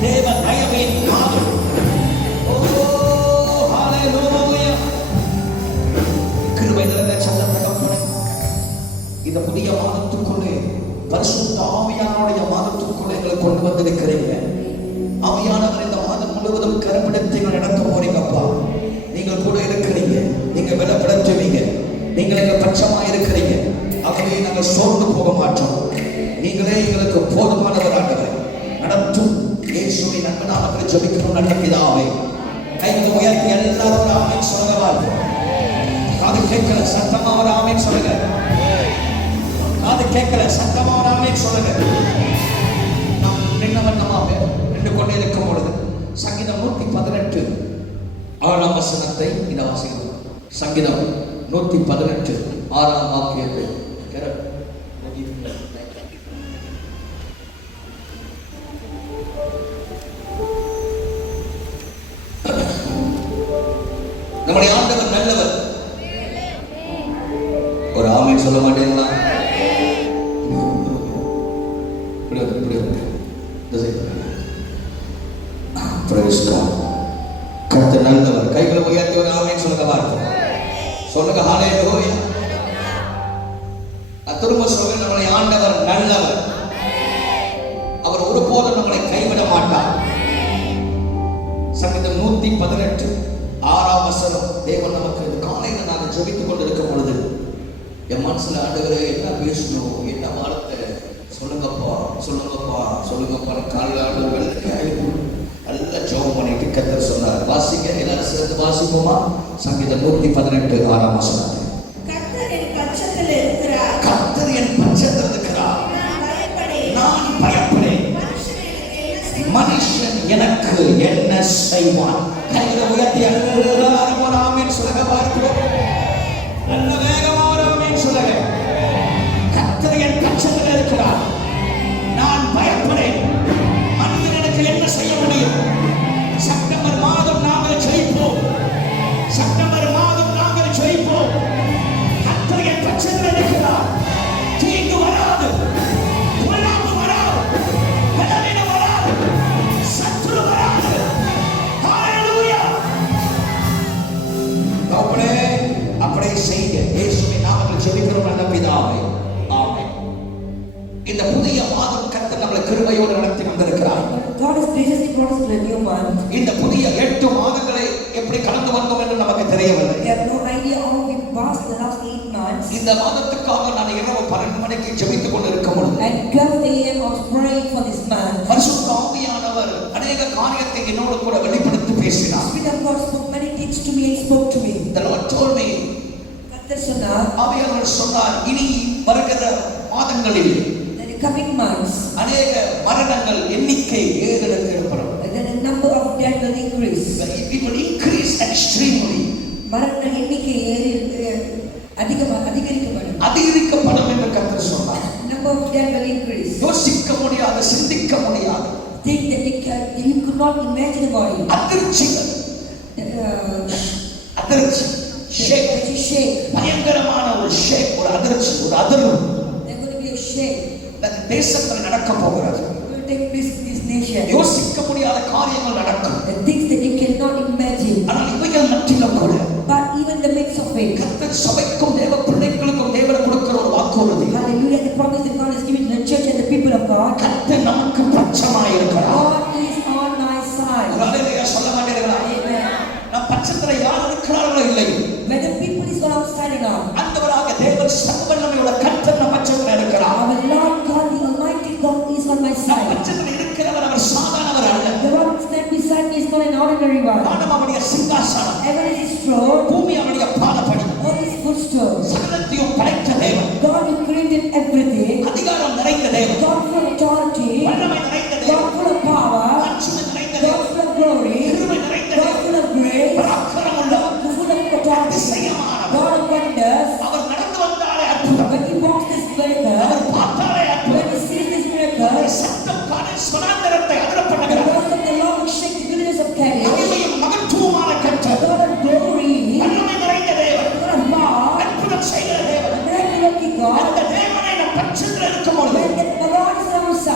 தேவ தயவின் மாதம். கருப்பிடத்தை நடக்க போறீங்கப்பா. நீங்கள் கூட இருக்கிறீங்க, நீங்க பலப்படுத்துவீங்க, நீங்கள் எங்க பட்சமா இருக்கிறீங்க. ஆகவே நாங்கள் சோர்ந்து போக மாட்டோம். நீங்களே எங்களுக்கு போதுமானவர் ஆண்டவர். நடத்தும் இயேசுவின் அன்பு நாமத்தில் ஜெபிக்கிறோம் நல்ல பிதாவே. கைகளை உயர்த்தி எல்லாரும் ஒரு ஆமென் சொல்லுங்க. காது கேட்கல, சத்தமா ஒரு ஆமென் சொல்லுங்க. காது கேட்கல, சத்தமா ஒரு ஆமென் சொல்லுங்க. நாம் நின்னவண்ணமாக நின்று கொண்டே இருக்கும் பொழுது சங்கீதம் 118 6ஆம் வசனத்தை இந்த வாசிக்கிறோம். சங்கீதம் 118 6ஆம் வாக்கியத்தை நம்முடைய ஆண்டவர் நல்லவர். ஒரு ஆமென் சொல்ல மாட்டீங்களா? கர்த்தர் நல்லவர். கைகளை உயர்த்தி ஒரு ஆமென் சொல்லுங்க. வார்த்தை சொல்லுங்க. ஹல்லேலூயா. திரும்ப சொல்லுங்க. நம்முடைய ஆண்டவர் நல்லவர். அவர் ஒருபோதும் நம்மளை கைவிட மாட்டார். சங்கீதம் 118 6ஆம் வசனம். தேவன் நமக்கு இந்த காலையில நாங்கள் ஜெபித்துக் கொண்டிருக்கும் பொழுது என் மனசுல ஆண்டவரே என்ன பேசணும், என்ன வார்த்தை சொல்லுங்கப்பா சொல்லுங்கப்பா சொல்லுங்கப்பா. காலையில் நல்லா ஜெபம் பண்ணிட்டு கர்த்தர் சொன்னார். வாசிங்க, எல்லாரும் சேர்ந்து வாசிப்போமா? சங்கீதம் 118 6ஆம் வசனம். கர்த்தர் என் பட்சத்தில் இருக்கிறார். கர்த்தர் என் பட்சத்தில் இருக்கிறார். நான் பயப்படேன். மனுஷன் எனக்கு என்ன செய்வான்? கைகளை உயர்த்தி எல்லாரும் ஒரு ஆமென் சொல்லுங்க. பார்க்கிறோம். நல்ல வேகமா ஒரு ஆமென் சொல்லுங்க. கர்த்தர் என் பட்சத்தில் இருக்கிறார். நான் பயப்படேன். மனிதன் எனக்கு என்ன செய்ய முடியும்? செப்டம்பர் மாதம் நாங்கள் ஜெயிப்போம். செப்டம்பர் மாதம் நாங்கள் ஜெயிப்போம். கர்த்தர் என் பட்சத்தில் இருக்கிறார். தீங்கு வராது, பொல்லாப்பு வராது, பலவீனம் வராது, சத்துரு வராது. ஹல்லேலூயா. அப்படியே செய்யுங்க. இயேசுவின் நாமத்தில் ஜெபிக்கிறோம் நல்ல பிதாவே. ஆமென். இந்த புதிய மாதம் கர்த்தர் நம்மளை கிருபையோடு நடத்தி வந்திருக்கிறார். God is graciously brought us to a new month. இந்த புதிய 8 மாதங்களை எப்படி கடந்து வந்தோம் என்று நமக்கு தெரியவில்லை. We have no idea how we passed the last 8 months. இந்த மாதத்துக்காக நான் இரவு 12 மணிக்கு ஜெபித்துக் கொண்டிருக்கும் பொழுது At 12 AM I was praying for this month. பரிசுத்த ஆவியானவர் अनेक காரியத்தை என்னோடு கூட வெளிப்படுத்தி பேசினார். Spirit of God spoke many things to me and spoke to me. The Lord told me. கர்த்தர் சொன்னார், ஆவியானவர் சொன்னார், இனி வருகிற மாதங்களில் the coming months अनेक மரணங்கள் எண்ணிக்கை ஏறெடுக்கப்படும். the number of death will increase. It will increase extremely. மரண எண்ணிக்கை அதிகரிக்கப்படும். அதிகரிக்கப்படும் என்று கர்த்தர் சொன்னார். Number of death will increase. யோசிக்க முடியாது, சிந்திக்க முடியாது. Think that you could not imagine about it. அதிர்ச்சிகள், அதிர்ச்சி, ஷேக், பயங்கரமான ஒரு ஷேக், ஒரு அதிர்ச்சி, ஒரு அதிர்வு. There going to be a shake. தேசத்தில் நடக்க போகிறது. It will take place in this nation. யோசிக்க முடியாத காரியங்கள் நடக்கும். The things that you cannot imagine. ஆனால் இவைகள் மத்தியிலும் கூட But even the midst of it, கர்த்தர் சபைக்கும் தேவ பிள்ளைகளுக்கும் தேவன் கொடுக்கிற ஒரு வாக்குறுதி. hallelujah, the promise that God has given to the church and the people of God. கர்த்தர் நமக்கு பட்சமாய் இருக்கிறார். God is on my side. ஹல்லேலூயா சொல்ல மாட்டீங்களா? நம் பட்சத்தில் யார் இருக்கிறார்களோ இல்லையோ, Whether people is on our side or not, ஆண்டவராக தேவன் சர்வவல்லமையுள்ள கர்த்தர் நம் பட்சத்தில் இருக்கிறார். our Lord God, the Almighty God is on my நம் side. பட்சத்தில் இருக்கிறவர் அவர் சாதாரணவர் அல்ல. The one who stands beside me is not an ordinary one. வானம் அவருடைய சிங்காசனம், Heaven is his throne, பூமி அவருடைய பாதபடி. all his footstool. சகலத்தையும் படைத்த தேவன், God who created everything, அதிகாரம் நிறைந்த தேவன், God full of authority, வல்லமை நிறைந்த தேவன், God full of power, ஆட்சி நிறைந்த God தேவன், full of glory, கிருபை நிறைந்த God தேவன், full of grace, பராக்கிரமம் உள்ளவர், God full of authority, அதிசயமானவர். God of wonders. அவர் நடந்து வந்தாலே அற்புதம், When he walks this miracle, அவர் பார்த்தாலே அற்புதம். when he sees this miracle, சத்தம் காலில் வனாந்தரத்தை அதிர the பண்ணுகிறார். voice of the Lord will shake the wilderness of Kadesh. மகிமையும் மகத்துவமான கர்த்தர், God of glory, வல்லமை நிறைந்த தேவன், God of power, அற்புதம் செய்கிற தேவன். miracle working God. அந்த தேவனை நம் பட்சத்தில் இருக்கும் பொழுது When the Lord is on our side,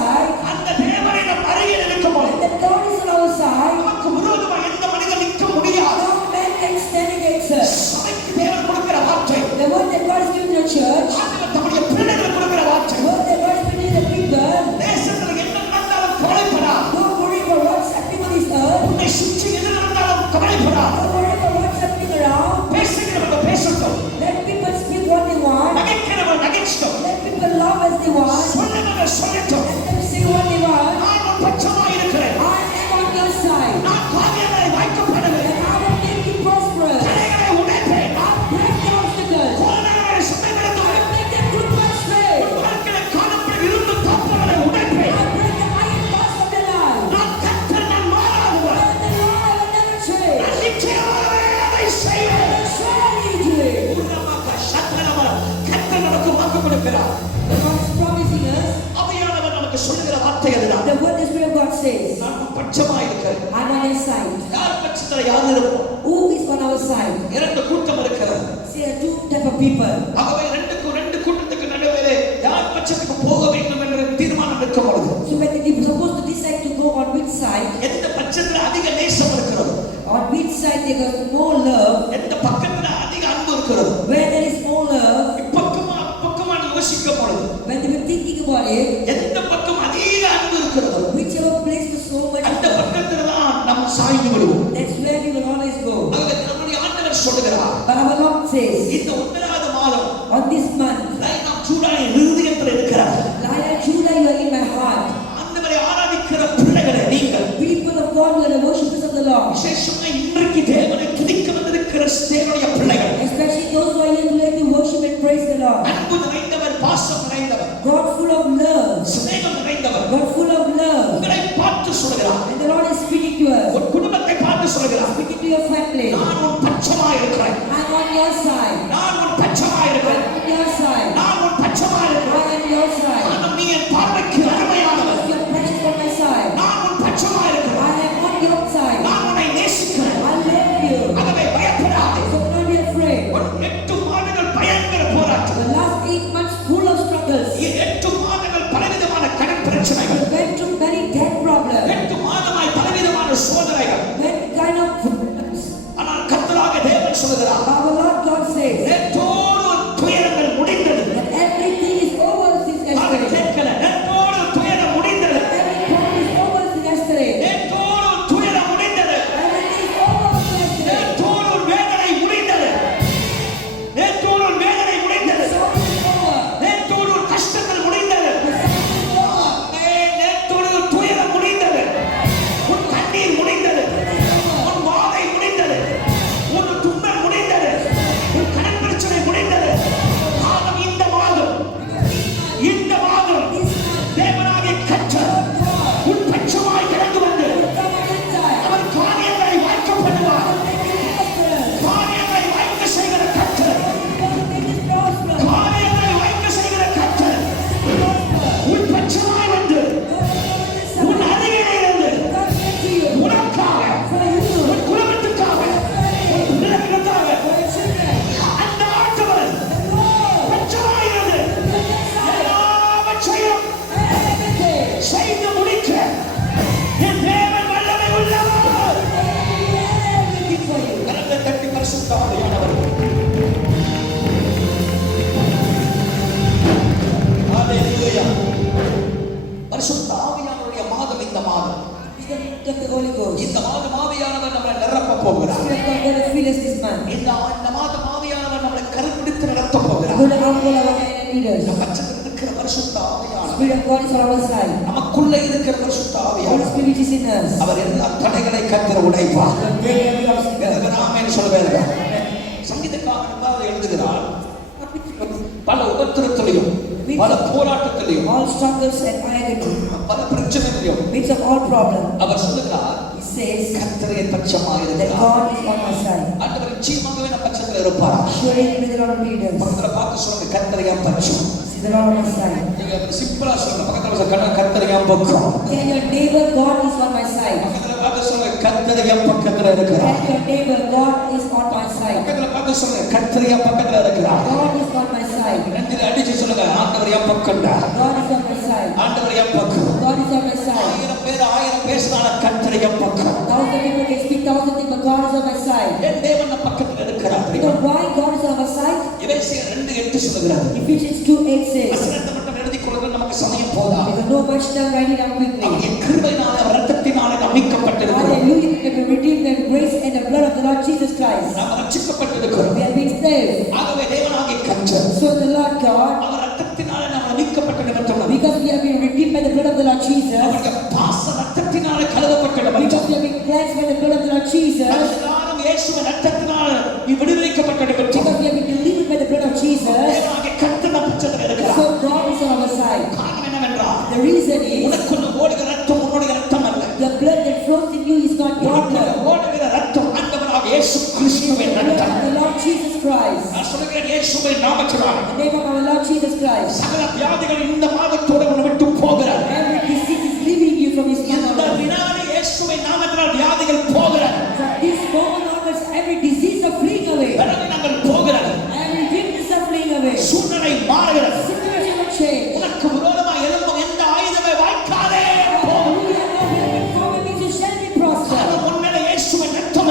says, நான் உன் பட்சமாய் இருக்கிறேன். I'm on your side. யார் பட்சத்துல யார் இருப்போம்? Who is on our side? இரண்டு கூட்டம் இருக்கிறது. See, there are two type of people. ஆகவே ரெண்டு கூட்டத்துக்கு நடுவிலே யார் பட்சத்துக்கு போக வேண்டும் என்ற தீர்மானம் எடுக்க பொழுது So when you're supposed to decide to go on which side, எந்த பட்சத்துல அதிக நேசம் இருக்கிறது, on which side there is more love, எந்த பக்கத்துல அதிக அன்பு இருக்கிறது, where there is more love, இப்பக்கமா அப்பக்கமா யோசிக்க பொழுது when they were thinking about it, எந்த பக்கம் அதிக அன்பு இருக்கிறது whichever place is so much, அந்த பக்கத்துல தான் நாம் சாய்ந்து விடுவோம். that's where we will always go. ஆகவே நம்முடைய ஆண்டவர் சொல்லுகிறார், But our Lord says, இந்த 1வது மாதம் on this month, நாம் சூடாய் இருதயத்தில் இருக்கிறார். Lion and Judah, you are in my heart. ஆண்டவரை ஆராதிக்கிற பிள்ளைகளே நீங்கள், People of God, you are the worshippers of the Lord. விசேஷமாக இன்றைக்கு தேவனை துதிக்க வந்திருக்கிற தேவனுடைய பிள்ளைகள், Especially those who are here today to worship and praise the Lord. அன்பு நிறைந்தவர், பாசம் நிறைந்தவர், God full of love. சிநேகம் நிறைந்தவர் God full of love. உங்களை பார்த்து சொல்கிறார், And the Lord is speaking to us. உன் குடும்பத்தை பார்த்து சொல்கிறார், Speaking to your family. நான் உன் பட்சமாய் இருக்கிறேன், I'm on your side. நான் உன் பட்சமாய் இருக்கிறேன், I'm on your side. நான் உன் பட்சமாய் இருக்கிறேன். I am your side. ஆனால் நீ என் பார்வைக்கு அருமையானவர், You're precious on my side. நான் உன் பட்சமாய் இருக்கிறேன், I am on your side. நான் உன்னை நேசிக்கிறேன். I love you. ஆகவே பயப்படாதே. So don't be afraid. ஒரு 8 மாதங்கள் பயங்கர போராட்டம், The last 8 months full of struggles. 8 மாதங்கள் பலவிதமான கடன் பிரச்சனைகள், We went through many debt problems. 8 மாதமாய் பலவிதமான சோதனைகள். Many kind of problems. ஆனால் கர்த்தராக தேவன் சொல்கிறார், Our Lord God says நேற்றோடு துயரங்கள் முடிந்தது. that everything is over since அதை yesterday. கேட்கல, நேற்றோடு துயரம் முடிந்தது, Every problem is over since yesterday. நேற்றோடு துயரம் முடிந்தது, Everything is over since yesterday. நேற்றோடு வேதனை முடிந்தது, நேற்றோடு வேதனை முடிந்தது, Sorrow is over. நேற்றோடு கஷ்டங்கள் முடிந்தது, The suffering is over. நேற்றோடு துயரம் முடிந்தது, உன் கண்ணீர் முடிந்தது, உன் வாதை முடிந்தது, உன் துன்பம் முடிந்தது, உன் கடன் பிரச்சனை முடிந்தது. காரணம் இந்த மாதம், இந்த மாதம் தேவனாகிய கர்த்தர் உன் பட்சமாய் கடந்து வந்து Come on inside. அவர் காரியங்களை வாய்க்க பண்ணுவார். காரியங்களை வாய்க்க செய்கிற கர்த்தர், காரியங்களை வாய்க்க செய்கிற கர்த்தர் உன் பட்சமாய் வந்து உன் அருகிலே இருந்து உனக்காக, உன் குடும்பத்துக்காக, உன் பிள்ளைகளுக்காக அந்த ஆண்டவர் பட்சமாய் இருந்து எல்லாவற்றையும் செய்து முடிக்க என் தேவன் வல்லமை உள்ளவர். கரங்களை தட்டி பரிசுத்த ஆவியானவர், ஹல்லேலூயா. பரிசுத்த ஆவியானவருடைய மாதம் இந்த மாதம். The Holy Ghost. இந்த மாதம் ஆவியானவர் நம்மை நிரப்ப போகிறார். Spirit of God going to fill us this month. இந்த மாதம் ஆவியானவர் நம்மை கருப்பிடித்து நடத்த போகிறார். Going to humble our hand and lead us. இந்த பட்சத்தில் இருக்கிற பரிசுத்த ஆவியானவர், Spirit of God is on our side. நமக்குள்ளே இருக்கிற பரிசுத்த Holy ஆவியானவர், Spirit is in us. அவர் எல்லா தடைகளை கர்த்தர் உடைப்பார். Break every obstacle. ஆமென் சொல்லுவேன். சங்கீதக்காரன் தான் எழுதுகிறார், பல உபத்திரத்திலையும் பல போராட்டத்திலையும் All struggles and agony, பல பிரச்சனைகளையும் midst of all problems, அவர் சொல்லுகிறார், He says கர்த்தரே பட்சமாக that இருக்கிறார். God is on my side. ஆண்டவர் நிச்சயமாகவே நம்ம பட்சத்தில் இருப்பார். Surely the Lord will lead us. பக்கத்துல பார்த்து சொல்லுங்க, கர்த்தரே என் பட்சம். See the Lord on my side. நீங்க சிம்பிளா சொல்லுங்க, பக்கத்துல சொல்லுங்க, கர்த்தரே என் பக்கம். Tell your neighbor God is on my side. பக்கத்துல பார்த்து சொல்லுங்க, கர்த்தரே என் பக்கத்துல இருக்கிறார். Tell your neighbor God is on my side. பக்கத்துல பார்த்து சொல்லுங்க, கர்த்தரே என் பக்கத்துல இருக்கிறார். God is on my side. நெஞ்சில அடிச்சு சொல்லுங்க, ஆண்டவர் என் பக்கம்டா, God is on my side. ஆண்டவர் என் பக்கம். God is on my side. 1000 பேசினாலும் கர்த்தரே என் பக்கம். 1,000 people can speak 1,000 things, but God is on my side. என் தேவன் நம்ம பக்கத்துல இருக்கிறார். You know why God is on my side? எபேசியர் 2:8 சொல்லுகிறார். Ephesians 2:8 says, வசனத்தை மட்டும் எழுதிக் கொள்ளுங்கள், நமக்கு சமயம் போதா. "We have no much time, write it down quickly." அவருடைய கிருபையினாலே, அவர் இரத்தத்தினாலே நாம் மீட்கப்பட்டிருக்கிறோம். Hallelujah. We have been redeemed by the grace and the blood of the Lord Jesus Christ. நாம் ரட்சிக்கப்பட்டிருக்கிறோம். We have been saved. ஆகவே தேவனாகிய கர்த்தர் So the Lord God, அவர் இரத்தத்தினாலே நாம் மீட்கப்பட்ட நிமித்தம் because we have been redeemed by the blood of the Lord Jesus, அவருடைய பாச இரத்தத்தினாலே கழுவப்பட்ட நிமித்தம் because we have been cleansed by the blood of the Lord Jesus, நாம் எல்லாரும் இயேசுவின் இரத்தத்தினாலே விடுவிக்கப்பட்ட நிமித்தம் because we have been delivered by the blood of Jesus, தேவனாகிய கர்த்தர் நம் பட்சத்தில் இருக்கிறார். so God is on our side. காரணம் என்னவென்றால், The reason is, உனக்குள்ள ஓடுகிற ரத்தம் உன்னுடைய ரத்தம் அல்ல. the blood that flows in you is not your உனக்குள்ள blood. ஓடுகிற ரத்தம் ஆண்டவராகிய இயேசு கிறிஸ்துவின் The blood ரத்தம். of the Lord Jesus Christ. நான் சொல்கிறேன், இயேசுவின் நாமத்தினாலே The name of our Lord Jesus Christ. சகல வியாதிகள் இந்த மாதத்தோட உன்னை விட்டு போகிறார். Every disease is leaving you from His எந்த mouth.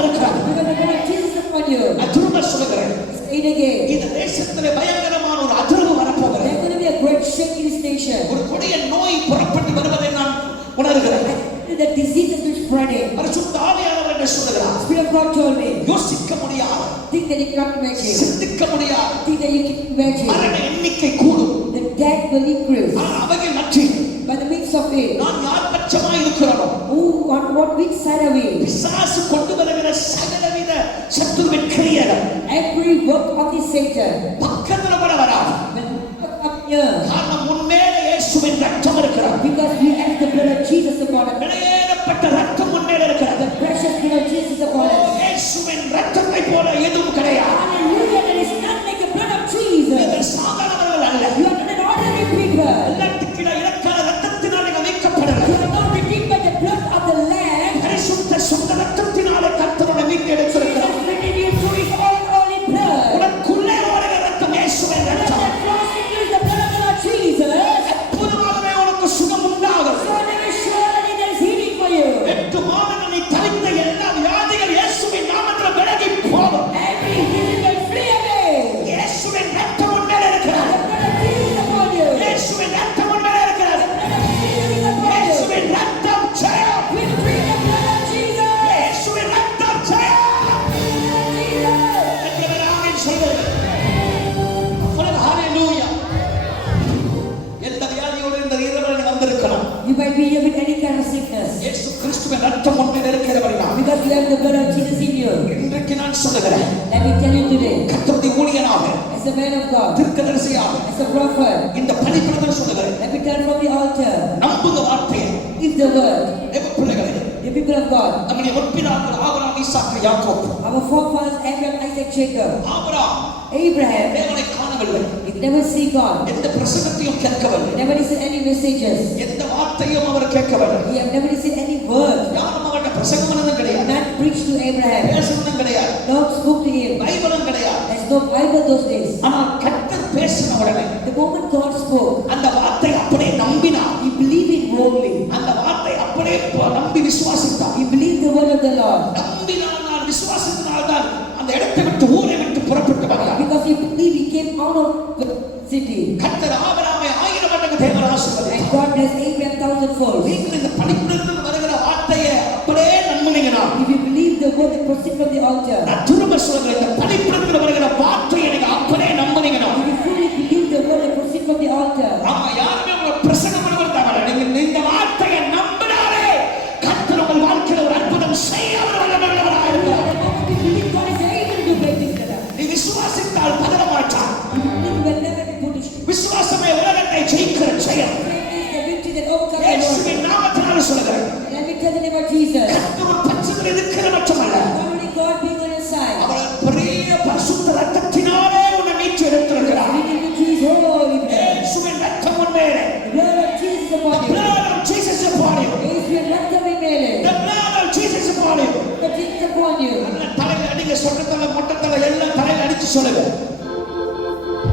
ரத்தம் இருக்கிறது. Because the blood of Jesus is upon you. நான் திரும்ப சொல்கிறேன், Say it again. இந்த தேசத்திலே பயங்கரமான ஒரு அதிர்வு வரப்போகிறது. There's going to be a great shake in this nation. ஒரு கொடிய நோய் புறப்பட்டு வருவதை நான் உணர்கிறேன். The disease is spreading. பரிசுத்த ஆவியானவர் என்ன சொல்கிறார்? Spirit of God told me. யோசிக்க முடியாது, Think that you can't imagine. சிந்திக்க முடியாது, Think that you can imagine. மரண எண்ணிக்கை கூடும். The death will increase. ஆனால் அவைகள் மத்தியில் By the means of it. நான் யார் பட்சமாய் இருக்கிறோம்? On what which side are we? பிசாசு கொண்டு வருகிற சகலவித சத்துருவின் கிரியைகள் Every work of the Satan பக்கத்துல கூட வராது. will come here. காரணம் உன்மேலே இயேசுவின் ரத்தம் இருக்கிறது. Because we have the blood of Jesus upon us. விலையேறப்பட்ட ரத்தம் உன்மேலே இருக்கிறது. The precious blood of Jesus upon us. இயேசுவின் ரத்தத்தை போல எதுவும் கிடையாது. Hallelujah. There is none like the blood of Jesus. நீங்கள் சாதாரணவர்கள் அல்ல. You are not an ordinary people. எல்லாத்துக்கு இலக்கான ரத்தத்தினால் நீங்கள் மீட்கப்படல. You are not redeemed by the blood of the Lamb. பரிசுத்த சொந்த ரத்தத்தினாலே கர்த்தருடைய மீட்பை எடுத்திருக்கிறார். Jesus redeemed you through His own holy blood. உனக்குள்ளே ஓடுகிற ரத்தம் இயேசுவின் Let ரத்தம். that flow into the blood of the Lord Jesus. அற்புதமாகவே உனக்கு சுகம் உண்டாகும். So never surely there is healing for you. 8 மாதங்கள் நீ தவித்த எல்லா வியாதிகள் இயேசுவின் நாமத்தில் விலகி போகும். Every disease will flee away. இயேசுவின் ரத்தம் உன்மேல் இருக்கிறது. The blood of Jesus is upon you. இயேசுவின் ரத்தம் உன்மேல் இருக்கிறது. The blood of Jesus is upon you. இயேசுவின் ரத்தம் ஜெயம். We drink the blood of Jesus. இயேசுவின் ரத்தம் ஜெயம். Jesus. என்கிறவர் ஆமென் சொல்லுங்கள். அப்பொழுது ஹalleluya. எந்த வியாதியோடு இந்த இரவில் நீ வந்திருக்கலாம். You might be here with any kind of sickness. இயேசு கிறிஸ்துவின் ரத்தம் உன்மேல் இருக்கிறவர்களா? Because you have the blood of Jesus in you. இன்றைக்கு நான் சொல்லுகிறேன், Let me tell you today, கர்த்தருடைய ஊழியனாக, as a man of God, தீர்க்கதரிசியாக, as a prophet, இந்த பலிபீடத்தில் சொல்லுகிறேன், let me tell from the altar, நம்புங்க வார்த்தையை. if the word, தேவ பிள்ளைகளே, the people of God, நம்முடைய முற்பிதாக்கள் ஆபிரகாம், ஈசாக்கு, யாக்கோபு. our forefathers Abraham, Isaac, Jacob, Abraham Abraham, தேவனை காணவில்லை, he never see God, எந்த பிரசங்கத்தையும் கேட்கவில்லை, never listened any messages, எந்த வார்த்தையும் அவர் கேட்கவில்லை. he have never listened any word, யாரும் அவர்கிட்ட பிரசங்கம் பண்ணதும் கிடையாது, not preached to Abraham, பேசணும் கிடையாது, not spoke to him. பைபிளும் கிடையாது. There's no Bible those days. ஆனால் கர்த்தர் பேசின உடனே The moment God spoke, அந்த வார்த்தை அப்படியே நம்பினார். he believed it wholly. அந்த வார்த்தை அப்படியே நம்பி விசுவாசித்தார். He believed the word of the Lord. நம்பினால் விசுவாசித்தால்தான் அந்த இடத்தை விட்டு ஊரை விட்டு புறப்பட்டு வந்தார். Because he believed, he came out of the city. கர்த்தர் ஆபிரகாமை 1000 மடங்கு தேவன் ஆசீர்வதித்தார். And God blessed Abraham 1,000-fold. நீங்கள் இந்த பலிபீடத்தில் வருகிற வார்த்தையை அப்படியே நம்பினீங்கன்னா, If you believe the word that proceeds from the altar, நான் திரும்ப சொல்கிறேன், இந்த பலிபீடத்தில் வருகிற வார்த்தையை நீங்க அப்படியே நம்பினீங்கன்னா, if you fully believe the word that proceeds from the altar, ஆமா, யாருமே உங்களை பிரசங்கம் பண்ண தேவையில்லை. நீங்க இந்த வார்த்தையை நம்பினாலே கர்த்தர் உங்கள் வாழ்க்கையில் ஒரு அற்புதம் செய்ய அவர் வல்லவராக இருக்கிறார். the moment you believe God is able to do great things for them, நீ விசுவாசித்தால் பதற மாட்டார். you will never be punished. விசுவாசமே உலகத்தை ஜெயிக்கிற செயல். Great is the victory that overcomes the world. இயேசுவின் நாமத்தினால சொல்கிறேன், Let me tell the name of Jesus. கர்த்தர் உன் பட்சத்தில் இருக்கிற மட்டுமல்ல, Not only God being on your side, அவர் பெரிய பரிசுத்த ரத்தத்தினாலே உன்னை மீட்டு எடுத்திருக்கிறார். we can victory is holy. இயேசுவின் ரத்தம் உன் மேலே. The blood of Jesus upon The you. blood of Jesus upon you. Yeshuவின் ரத்தமே மேலே. The blood of Jesus upon you. The Jesus upon you. நல்ல தலையில அடிங்க, சொட்டத்தலை, மொட்டத்தலை எல்லாம் தலையில அடிச்சு சொல்லுங்க,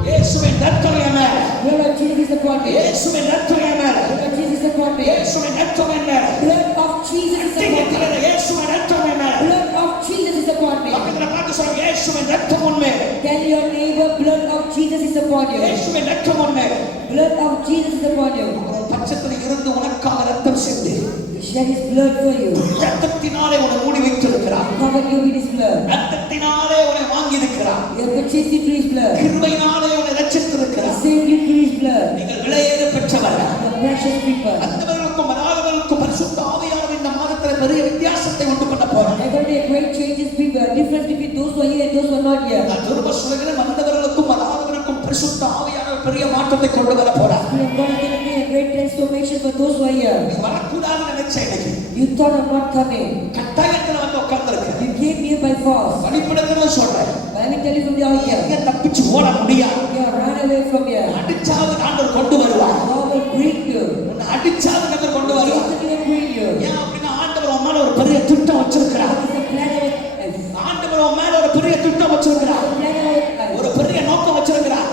இயேசுவின் ரத்தம் என் மேல. Blood of Jesus upon me. இயேசுவின் ரத்தம் என் மேல. Blood of Jesus upon me. இயேசுவின் ரத்தம் என் மேல. Blood of Jesus is அடிங்க upon me. தலையில, இயேசுவின் ரத்தம் என் மேல. Blood of Jesus is upon me. பக்கத்துல பார்த்து சொல்லுங்க, இயேசுவின் ரத்தம் உன் மேல. Tell your neighbor, blood of Jesus is upon you. இயேசுவின் ரத்தம் உன் மேல. Blood of Jesus is upon you. அவர் பட்சத்தில் இருந்து உனக்காக ரத்தம் சிந்தி He shed his blood for you. ரத்தத்தினாலே உன்னை மூடி வைத்திருக்கிறார். Covered you with his blood. ரத்தத்தினாலே உன்னை வாங்கி இருக்கிறார். He has purchased you through his blood. கிருபையினாலே உன்னை He ரட்சித்திருக்கிறார். saved you through his blood. நீங்கள் விலையேற பெற்றவர். The precious people. அந்தவர்களுக்கும் வராதவர்களுக்கும் பரிசுத்த ஆவியானவர் இந்த மாதத்தில் பெரிய வித்தியாசத்தை உண்டு பண்ண போறார். There will be a great changes, people. A difference between those who are here and those who are not here. நான் திரும்ப சொல்கிறேன், வந்தவர்களுக்கும் வராதவர்களுக்கும் பரிசுத்த ஆவியானவர் பெரிய மாற்றத்தை கொண்டு வர போறார். Spirit of God is going to be a great transformation for those who are here. நீ வரக்கூடாதுன்னு நினைச்ச இன்னைக்கு You thought of not coming. கட்டாயத்துல வந்து உட்கார்ந்திருக்க. You came here by force. பலிபீடத்துல சொல்றேன், But let me tell you from the altar, எங்க தப்பிச்சு ஓட முடியாது. you are run away from here. அடிச்சாவது ஆண்டவர் கொண்டு வருவார். God will bring you. உன்னை அடிச்சாவது கர்த்தர் கொண்டு வருவார். Jesus will bring you. ஏன் அப்படின்னா ஆண்டவர் உன் மேல ஒரு பெரிய திட்டம் வச்சிருக்கிறார். What is the plan of life? ஆண்டவர் உன் மேல ஒரு பெரிய திட்டம் வச்சிருக்கிறார். The plan of life. ஒரு பெரிய நோக்கம் வச்சிருக்கிறார்.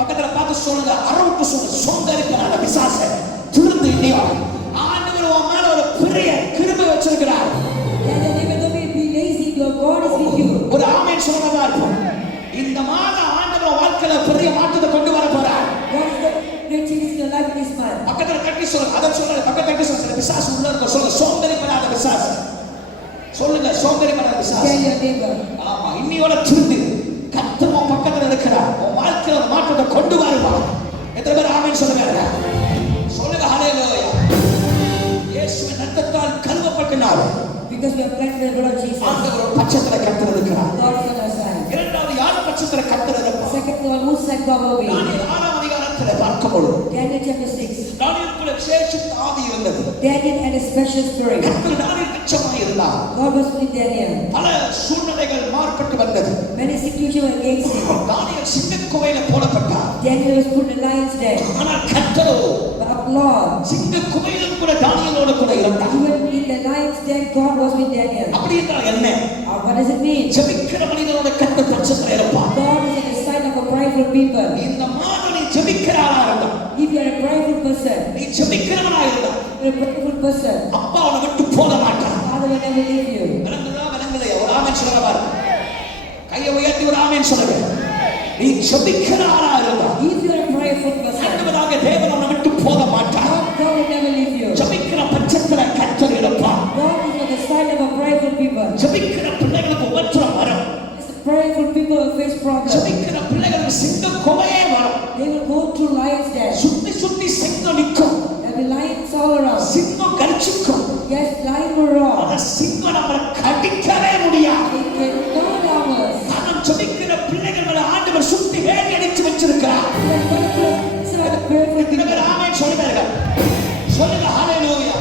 பக்கத்துல பார்த்து சொல்லுங்க, அரவுக்கு சொல்லுங்க, சோம்பேறித்தனால பிசாசே திருந்து இல்லையா, ஆண்டவர் உன் மேல ஒரு பெரிய கிருபை வச்சிருக்கிறார். And the neighbor, don't be lazy. You ஆமென் சொல்றதா இருப்போம். இந்த மாதம் ஆண்டவர் வாழ்க்கையில பெரிய மாற்றத்தை கொண்டு வர போறார். God is the great changes in your life in this month. பக்கத்துல தட்டி சொல்லுங்க. அத சொல்லுங்க. பக்கத்துல தட்டி சொல்லுங்க. பிசாசு உள்ள இருக்க சொல்லுங்க. சோம்பேறிப்படாத பிசாசு. சொல்லுங்க சோம்பேறிப்படாத பிசாசு. Tell your neighbor. ஆமா இன்னியோட திருந்தி கர்த்தர் உன் பக்கத்துல இருக்கிறார். உன் வாழ்க்கையில மாற்றத்தை கொண்டு வருவார். எத்தனை பேர் ஆமென் சொல்லுங்க. சொல்லுங்க ஹalleluya. இயேசுவின் இரத்தத்தால் கழுவப்பட்டனால Because we are cleansed by the blood of Jesus. ஆண்டவர் ஒரு பட்சத்துல கர்த்தர் இருக்கிறார். God is on our side. இரண்டாவது யார் பட்சத்துல கர்த்தர் இருப்பார்? Second one, whose side God will be? தானியேல் 6ஆம் அதிகாரத்துல பார்க்கும்போது Daniel chapter 6. தானியேலுக்குள்ள விசேஷித்த ஆவி இருந்தது. Daniel had a special spirit. கர்த்தர் தானியேல் பட்சமாய் இருந்தார். God was with Daniel. பல சூழ்நிலைகள் மாறுபட்டு வந்தது. Many situations were against him. Daniel சிங்கக்குகையில போடப்பட்டார். Daniel was put in the lion's den. ஆனால் கர்த்தரோ But Lord, சிங்கக்குகையிலும் கூட தானியேலோடு கூட இருந்தார். even in the lion's den, God was with Daniel. அப்படி என்றால் என்ன? What does it mean? ஜெபிக்கிற மனிதனோட கர்த்தர் பட்சத்துல இருப்பார். God is on the side of a prayerful people. இந்த மாதம் நீ ஜெபிக்கிறாரா இருந்தா, If you are a prayerful person, நீ ஜெபிக்கிறவனா இருந்தா you are a prayerful person, அப்பா உன்னை விட்டு போக மாட்டார். Father will never leave you. விளங்குலையா? ஒரு ஆமென் சொல்லுங்க பாரு. கையை உயர்த்தி ஒரு ஆமென் சொல்லுங்க. நீ ஜெபிக்கிறாரா இருந்தா If you are a prayerful person, ஆண்டவராகிய தேவன் உன்னை விட்டு போக மாட்டார். God will never leave you. ஜெபிக்கிற பட்சத்துல கர்த்தர் இருப்பார். God is on the side of a prayerful people. ஜெபிக்கிற பிள்ளைகளுக்கு உபத்திரம் வரும். As the prayerful people will face problems. ஜெபிக்கிற பிள்ளைகளுக்கு சிங்கக்குகையே வரும். They will go through lion's den. சுத்தி சுத்தி சிங்கம் நிற்கும். There will be lions all around. சிங்கம் கர்ச்சிக்கும். Yes, lion will roar. அந்த சிங்கம் நம்மளை கடிக்கவே முடியாது. They can no harm us. நாம் ஜெபிக்கிற பிள்ளைகளை ஆண்டவர் சுத்தி வேலி அடிச்சு வச்சிருக்கிறார். We are going to serve the prayerful எத்தனை people. பேர் ஆமென் சொல்லுங்க. சொல்லுங்க ஹalleluya.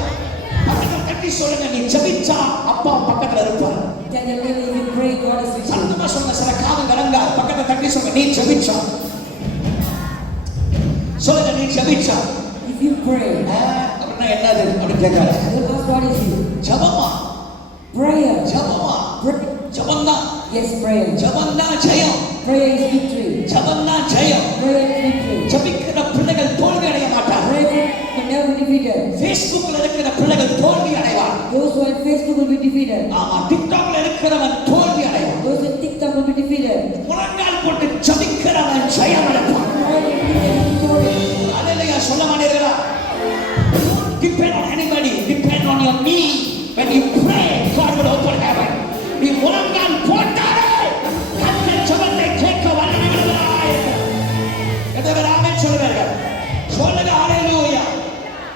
பக்கத்துல தட்டி சொல்லுங்க. நீ ஜெபிச்சா அப்பா பக்கத்துல இருப்பார். Tell your neighbor, if you pray, God is with you. சத்தமா சொல்லுங்க. சில காது விளங்கா. பக்கத்துல தட்டி சொல்லுங்க. நீ ஜெபிச்சா சொல்லுங்க. நீ ஜெபிச்சா If you pray, அப்படின்னா என்னது அப்படின்னு கேட்காரு. don't ask what is you. ஜெபமா Prayer. ஜெபமா Pray. ஜெபம்தான். Yes, prayer. ஜெபம்தான் Jayam. Prayer is victory. ஜெபம்தான் Jayam. Prayer is victory. ஜெபிக்கிற பிள்ளைகள் தோல்வி அடைய மாட்டார். Prayer can never be defeated. Facebookல இருக்கிற பிள்ளைகள் தோல்வி அடைவார். Those who are on Facebook will be defeated. ஆமா டிக்டாக்ல இருக்கிறவன் தோல்வி அடைவான். Those in TikTok will be defeated. முழங்கால் போட்டு ஜெபிக்கிறவன் ஜெயம் அடைவான். Prayer will be victorious. அல்லேலூயா சொல்ல மாட்டீர்களா? Depend on anybody. Depend on your knee. When you pray, God will open heaven. நீ முழங்கால் போட்டாலே கர்த்தர் ஜெபத்தை கேட்க வல்லவராய் இருக்கிறார். எத்தனை பேர் ஆமென் சொல்லுவீர்கள்? சொல்லுங்க ஹalleluya.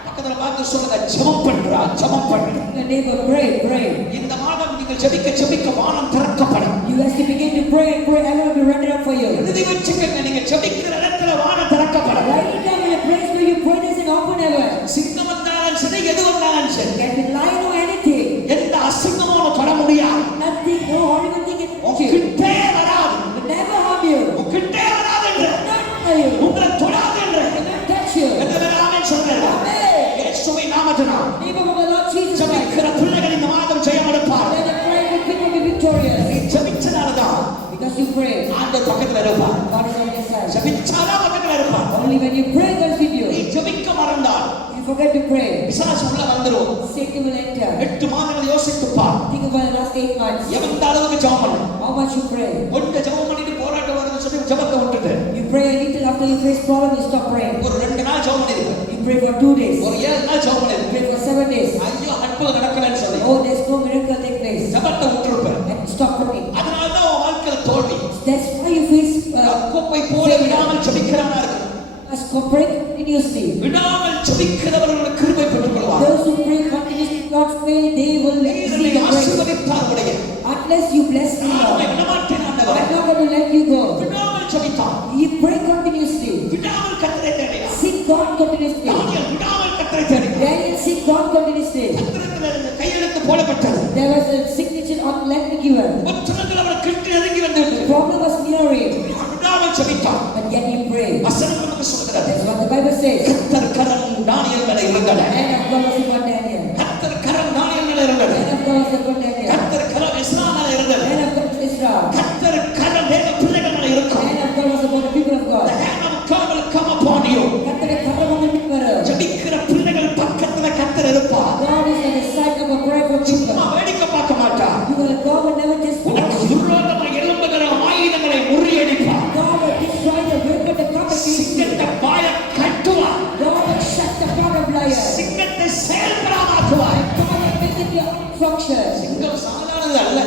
பக்கத்துல பார்த்து சொல்லுங்க. ஜெபம் பண்றா. ஜெபம் பண்ணு. Your neighbor, pray, pray. இந்த மாதம் நீங்கள் ஜெபிக்க வானம் திறக்கப்படும். You have to begin to pray and pray. Heaven will be rendered up for you. எழுதி வச்சுக்கங்க. நீங்க ஜெபிக்கிற இடத்துல வானம் திறக்கப்படும். Write it down in a place where you pray this in open heaven. சிங்கம் வந்தாலும் சரி எது வந்தாலும் சரி Can be lion or anything. எந்த அசிங்கமும் தொட முடியாது. Nothing, no horrible thing can touch you. உங்கிட்டே வராது. It will never harm you. உங்கிட்டே வராது என்று Not harm you. உங்களை தொடாது என்று It will not touch you. எத்தனை ஆமென் சொல்லுங்க. Amen. இயேசுவின் நாமத்தினால் Neighbor of the Lord Jesus Christ. ஜெபிக்கிற பிள்ளைகள் இந்த மாதம் ஜெயம் எடுப்பார். Let the prayerful people be victorious. நீ ஜெபிச்சதாலதான் Because you pray. ஆண்டவர் பக்கத்துல இருப்பார். God is on your side. ஜெபிச்சாதான் பக்கத்துல இருப்பார். Only when you pray, God is with நீ you. ஜெபிக்க மறந்தால் You forget to pray. பிசாசு உள்ள வந்துரும். Satan will enter. 8 மாதங்கள் யோசித்துப்பார். Think about the last 8 months. எந்த அளவுக்கு ஜெபம் பண்ண How much you pray. ஒன்று ஜெபம் பண்ணிட்டு போராட்டம் வருதுன்னு சொல்லி ஜெபத்தை விட்டுட்டு You pray a little after you face problem, you stop praying. ஒரு 2 நாள் ஜெபம் பண்ணிருக்க. You pray for 2 days. ஒரு 7 நாள் ஜெபம் You பண்ணிருக்க. pray for 7 days. ஐயோ அற்புதம் நடக்கலன்னு சொல்லி Oh, there's no miracle take place. ஜெபத்தை விட்டுருப்ப. And stop praying. அதனால தான் உன் வாழ்க்கையில தோல்வி. That's why you face கோப்பை போல விடாமல் ஜெபிக்கிறவனா இருக்கு. pray continuously. விடாமல் ஜெபிக்கிறவர்களுக்கு கிருபை பெற்றுக் கொள்வார். Those who pray continuously God's way, they will receive நீரை the grace. ஆசீர்வதிப்பார் உடைய. Unless you bless me, நான் Lord, விடமாட்டேன் ஆண்டவரே. I'm not going to let you go. விடாமல் ஜெபித்தான். You pray continuously. விடாமல் கர்த்தரை தேடினான். Seek God continuously. தானியேல் விடாமல் கர்த்தரை தேடினான். Daniel seek God continuously. கர்த்தரிடத்தில் கையெழுத்து போடப்பட்டது. There was a signature on let me given. உத்தரங்கள் அவரை கிட்ட நெருங்கி வந்தது. The problem was near him, விடாமல் ஜெபித்தான். but yet he prayed. வசனம் நமக்கு சொல்கிறது. That's what the Bible says. கர்த்தர் கரம் தானியேல் மேல இருந்தது. The hand of God was upon Daniel. கர்த்தர் கரம் தானியேல் மேல இருந்தது. The hand of God was upon Daniel. கர்த்தர் கரம் எஸ்ரா மேல இருந்தது. The hand of God was Israel. கர்த்தர் கரம் தேவ பிள்ளைகள் மேல The இருக்கும். hand of God was upon the people of God. The hand of God will come upon you. கர்த்தரை கரமாக நிற்கிறார். ஜெபிக்கிற பிள்ளைகள் பக்கத்துல கர்த்தர் இருப்பார். God is on the side of a prayerful people. சும்மா வேடிக்கை பார்க்க மாட்டார். God will never just உனக்கு விரோதமா எலும்புகளை structure. சிங்கம் சாதாரணது அல்ல.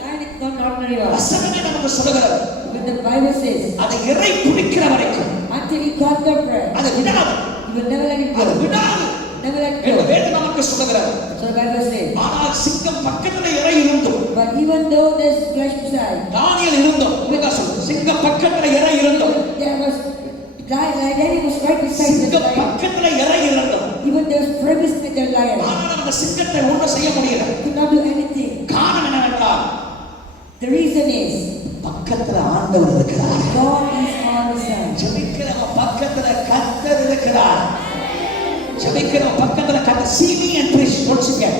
Lion is not ordinary one. வசனமே நமக்கு சொல்லுகிறது. When the Bible says, அதை இறை பிடிக்கிற வரைக்கும் until he caught the prey, அதை விடாது. he will never let it அதை go. விடாது. Never let என்று go. வேதம் நமக்கு சொல்லுகிறது. So the Bible says, ஆனால் சிங்கம் பக்கத்துல இறை இருந்தும், but even though there's flesh beside, தானியேல் இருந்தும், இவங்க சொல்லு, சிங்கம் பக்கத்துல இறை இருந்தும், there was lion was right beside the சிங்கம் lion. பக்கத்துல இறை இருந்தும், Even there was prey beside the lion. ஆனால் அந்த சிங்கத்தை ஒன்றும் செய்ய முடியல. Could not do anything. காரணம் என்னவென்றால் The reason is, பக்கத்துல ஆண்டவர் இருக்கிறார். God is on the side. ஜெபிக்கிறவன் பக்கத்துல கர்த்தர் இருக்கிறார். ஜெபிக்கிறவன் பக்கத்துல கர்த்தர் see me and preach once again.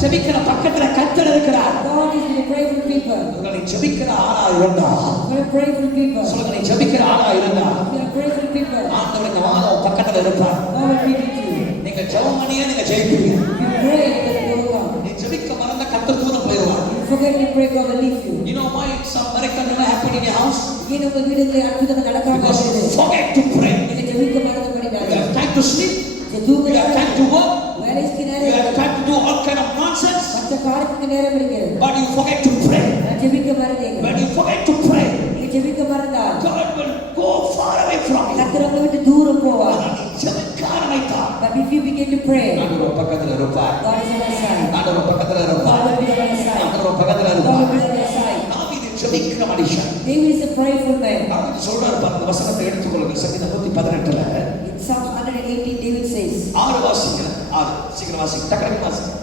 ஜெபிக்கிற பக்கத்துல கர்த்தர் இருக்கிறார். God is with the prayerful people. உங்களை ஜெபிக்கிற ஆளா இருந்தா, We are prayerful people. சொல்லுங்க, நீ ஜெபிக்கிற ஆளா இருந்தா We are prayerful people. ஆண்டவர் இந்த வாரம் பக்கத்துல இருப்பார். God will be with you. நீங்க ஜெபம் பண்ணியே நீங்க ஜெயிப்பீங்க. You pray and God will come. நீ ஜெபிக்க மறந்த கர்த்தர் தூரம் போயிடுவார். You forget to pray, God will leave you. You know why some miracle never happen in your house? You know, வீடுகளில் அற்புதங்கள் நடக்காம Because you இருக்குது. forget to pray. நீங்க ஜெபிக்க You மறந்தபடினால. have time to sleep. நீங்க தூங்க You have time to work. வேலைக்கு You நேரம் have time to do all kind of nonsense. மற்ற காரியத்துக்கு நேரம் இருக்கிறது. But you forget to pray. நான் ஜெபிக்க மறந்தீங்க. When you forget to pray, நீங்க ஜெபிக்க மறந்தால் God will go far away from you. கர்த்தர் உங்களை விட்டு தூரம் போவார். ஆனா நீ ஜெபிக்க ஆரம்பித்தால் But if you begin to pray, ஆண்டவர் பக்கத்துல இருப்பார். God is on your side. ஆண்டவர் பக்கத்துல God இருப்பார். will be on your side. ஆண்டவர் பக்கத்துல God will இருப்பார். be on your side. தாவீது ஜெபிக்கிற மனுஷன். David is a prayerful man. தாவீது சொல்றாரு பாருங்க, வசனத்தை எடுத்துக்கொள்ளுங்க. சங்கீதம் 118ல In Psalms 118, David says, 6 வாசிங்க. 6 சீக்கிரம் வாசிங்க. டக்கடக்கு வாசிங்க.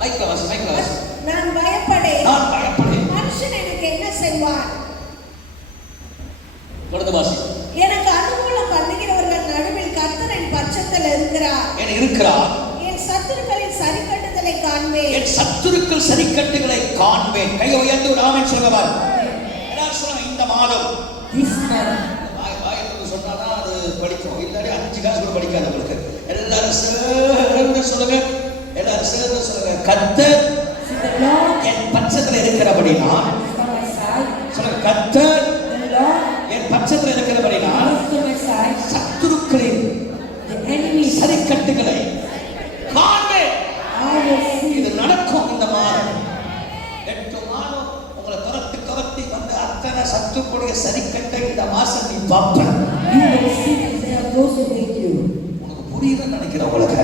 மைக்ல வாசி. நான் பயப்படேன். நான் பயப்படேன். மனுஷன் எனக்கு என்ன செய்வான்? தொடர்ந்து வாசி. எனக்கு அனுகூலம் பண்ணுகிறவர்கள் நடுவில் கர்த்தர் என் பட்சத்தில் இருக்கிறார். என இருக்கிறார். என் சத்துருக்களின் சரிக்கட்டுதலை காண்பேன். என் சத்துருக்கள் சரிக்கட்டுகளை காண்பேன். கையை உயர்த்தி ஒரு ஆமென் சொல்லுவார். எல்லாரும் சொல்லுங்க, இந்த மாதம் this man, வாயிலிருந்து சொன்னாதான் அது படிக்கும். இல்லாட்டி 5 காசு கூட படிக்காது உங்களுக்கு. எல்லாரும் சேர்ந்து சொல்லுங்க. எல்லாரும் சேர்ந்து சொல்லுங்க. கர்த்தர் see the Lord என் பட்சத்தில் இருக்கிறபடினால், is on my side. சொல்லுங்க, கர்த்தர் The Lord என் பட்சத்தில் இருக்கிறபடினால் is on my side. சத்துருக்களின் The enemies, சரிக்கட்டுகளை காண்பேன். I will see. இது நடக்கும் இந்த மாதம். 8 மாதம் உங்களை துரத்தி வந்து அத்தனை சத்துருக்குடைய சரிக்கட்டை இந்த மாசம் நீ பார்ப்ப. You will see that there are those who hate you. உனக்கு புரியுதுன்னு நினைக்கிறேன். உங்களுக்கு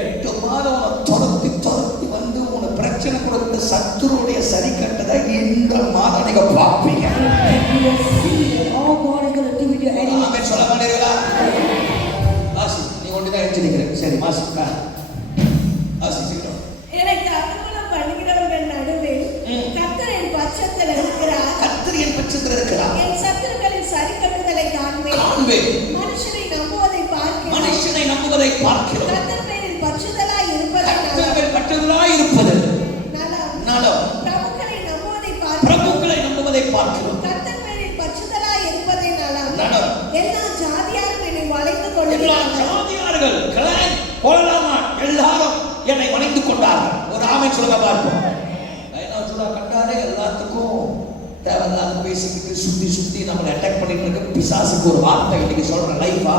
8 மாதம் உன்னை துரத்தி வந்து உனக்கு பிரச்சனை கொடுத்த சத்துருடைய சரிக்கட்டை இந்த மாதம் நீங்க பார்ப்பீங்க. And you will see that all God is going to do with your enemies. ஆமென் சொல்ல மாட்டீங்களா? ஆசி நீ ஒன்றுதான் எழுச்சிருக்கிறேன். சரி மாசி ஆசி சீக்கிரம். எனக்கு அனுகூலம் பண்ணுகிறவர்கள் நடுவில் கர்த்தர் என் பட்சத்தில் இருக்கிறார். கர்த்தர் என் பட்சத்தில் இருக்கிறார். என் சத்துருக்களின் சரிக்கட்டுதலை காண்பேன். மனுஷனை நம்புவதை பார்க்கிறோம். கர்த்தர் பேரில் பட்சதலாய் இருப்பதை நலம். பிரபுக்களை நம்புவதை பார்க்கிறோம். கர்த்தர் பேரில் பட்சதலாய் இருப்பதை நலம். எல்லா ஜாதியாரும் என்னை வளைந்து கொள்கிறார்கள். எல்லாரும் என்னை வளைந்து கொண்டார்கள். ஒரு ஆமென் சொல்லுங்க பார்ப்போம். கண்டாலே எல்லாத்துக்கும் தேவையில்லாத பேசிக்கிட்டு சுத்தி நம்மளை அட்டாக் பண்ணிட்டு இருக்க பிசாசுக்கு ஒரு வார்த்தை இன்னைக்கு சொல்ற லைஃபா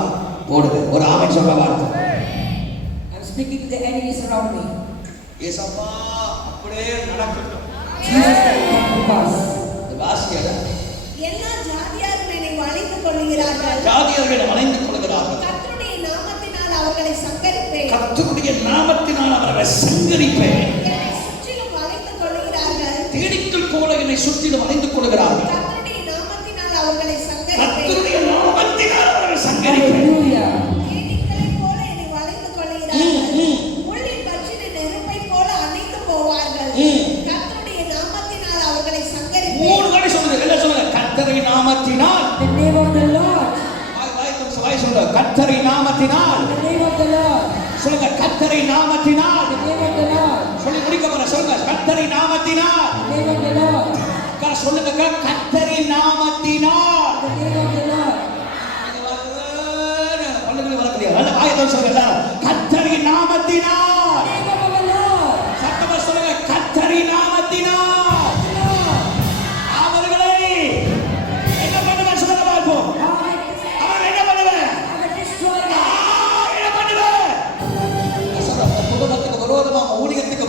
போடுது. ஒரு ஆமென் சொல்ல வார்த்தை. I'm speaking to the enemies around me. ஏசப்பா அப்படியே நடக்கட்டும். Jesus will come to pass. இந்த வாசியல எல்லா ஜாதியாரும் என்னை வளைந்து கொள்கிறார்கள். ஜாதியர்களை வளைந்து கொள்கிறார்கள். கர்த்தருடைய நாமத்தினால் அவர்களை சங்கரிப்பேன். கர்த்தருடைய நாமத்தினால் அவர்களை சங்கரிப்பேன். என்னை சுற்றிலும் வளைந்து கொள்கிறார்கள். தேனீக்கள் போல என்னை சுற்றிலும் வளைந்து கொள்கிறார்கள். கர்த்தருடைய நாமத்தினால் அவர்களை சங்கரிப்பேன். கர்த்தருடைய நாமத்தினால் அவர்களை சங்கரிப்பேன். Hallelujah. தேனீக்களைப் போல என்னை வளைந்து கொள்கிறார்கள். முள்ளில் பற்றின நெருப்பைப் போல அணைந்து போவார்கள். கர்த்தருடைய நாமத்தினால் அவர்களை சங்கரிப்பேன். 3 வாட்டி சொல்லுங்க. என்ன சொல்லுங்க? கர்த்தருடைய நாமத்தினால். The name of the Lord. வாய் சொல்லுங்க. கர்த்தருடைய நாமத்தினால். The name of the Lord. சொல்லுங்க. கர்த்தருடைய நாமத்தினால். The name of the Lord. சொல்லி முடிக்க போற. சொல்லுங்க. கர்த்தருடைய நாமத்தினால். The name of the Lord. சொல்லுங்க. கர்த்தருடைய நாமத்தினால். The name of the Lord. பல்லுகளை வளர்க்கலையா? நல்ல வாயத்தோட சொல்லுங்க எல்லாரும். கர்த்தருடைய நாமத்தினால். The name of the Lord. சத்தமா சொல்லுங்க. கர்த்தருடைய நாமத்தினால். அவர்களை என்ன பண்ணுவேன் சொல்லுங்க பார்ப்போம். அவன் என்ன பண்ணுவேன்? I will destroy them. என்ன பண்ணுவேன்? குடும்பத்துக்கு விரோதமா ஊழியத்துக்கு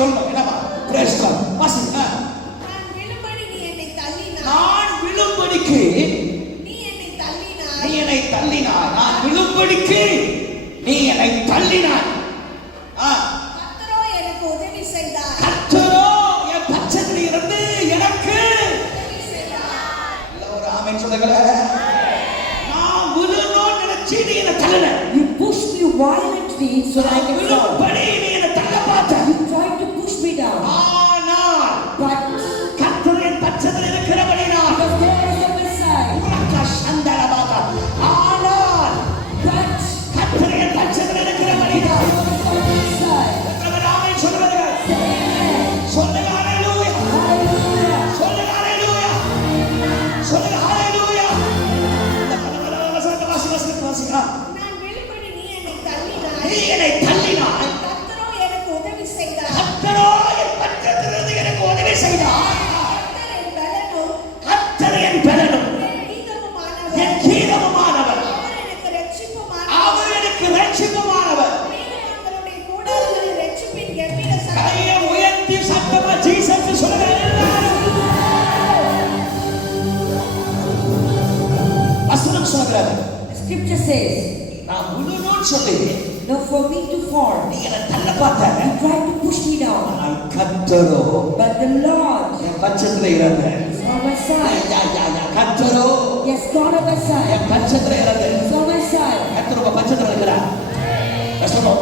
சொல்லணும். என்னமா? Praise God. வாசிங்க. நான் விழும்படி நீ என்னை தள்ளினாய். நான் விழும்படிக்கு நீ என்னை தள்ளினாய். நீ என்னை தள்ளினாய். நான் விழும்படிக்கு நீ என்னை தள்ளினாய். கர்த்தரோ எனக்கு உதவி செய்தார். கர்த்தரோ என் பட்சத்தில் இருந்து எனக்கு உதவி செய்தார். ஒரு ஆமென் சொல்லுங்களே. நான் விழுறோம்னு நினைச்சு நீ என்னை தள்ளல. You pushed me violently so that I can fall. விழும்படி நீ என்னை தள்ள பார்த்த. You tried to push me down. ஆனால் But கர்த்தர் என் பட்சத்தில் இருக்கிறபடினால் because there was on my side. உனக்கு சந்தலமாக. ஆனால் But கர்த்தர் என் பட்சத்தில் இருக்கிறபடினால் God was on my side. ஆமென் சொல்லுங்கள். Amen. சொல்லுங்க ஹalleluya. Hallelujah. சொல்லுங்க ஹalleluya. சொல்லுங்க ஹalleluya. வாசிங்க. நான் விழும்படி நீ என்னை தள்ளினாய். நீ என்னை தள்ளினாய். கர்த்தரோ எனக்கு உதவி செய்தார். கர்த்தரோ என் பட்சத்திலிருந்து எனக்கு உதவி செய்தார். கர்த்தர் என் பலனும் கர்த்தர் என் பலனும் என் கீதமுமானவர். என் கீதமுமானவர். அவர் எனக்கு இரட்சிப்புமானவர். அவர் எனக்கு இரட்சிப்புமானவர். நீதிமான்களுடைய கூடாரங்களில் இரட்சிப்பின் கெம்பீர சத்தம். கையை உயர்த்தி சத்தமா ஜீசஸ் சொல்லுங்க எல்லாரும். வசனம் சொல்லுகிறது. The scripture says, நான் விழுணும்னு சொல்லி no, for me to fall. நீ என்னை தள்ள பார்த்தாங்க. You tried to push me down. ஆனால் கர்த்தரோ But the Lord என் பட்சத்தில் இருந்து is on my side. கர்த்தரோ Yes, God on my side. என் பட்சத்தில் இருந்து He's on my side. கர்த்தர் உங்க பட்சத்தில் இருக்கிறார்.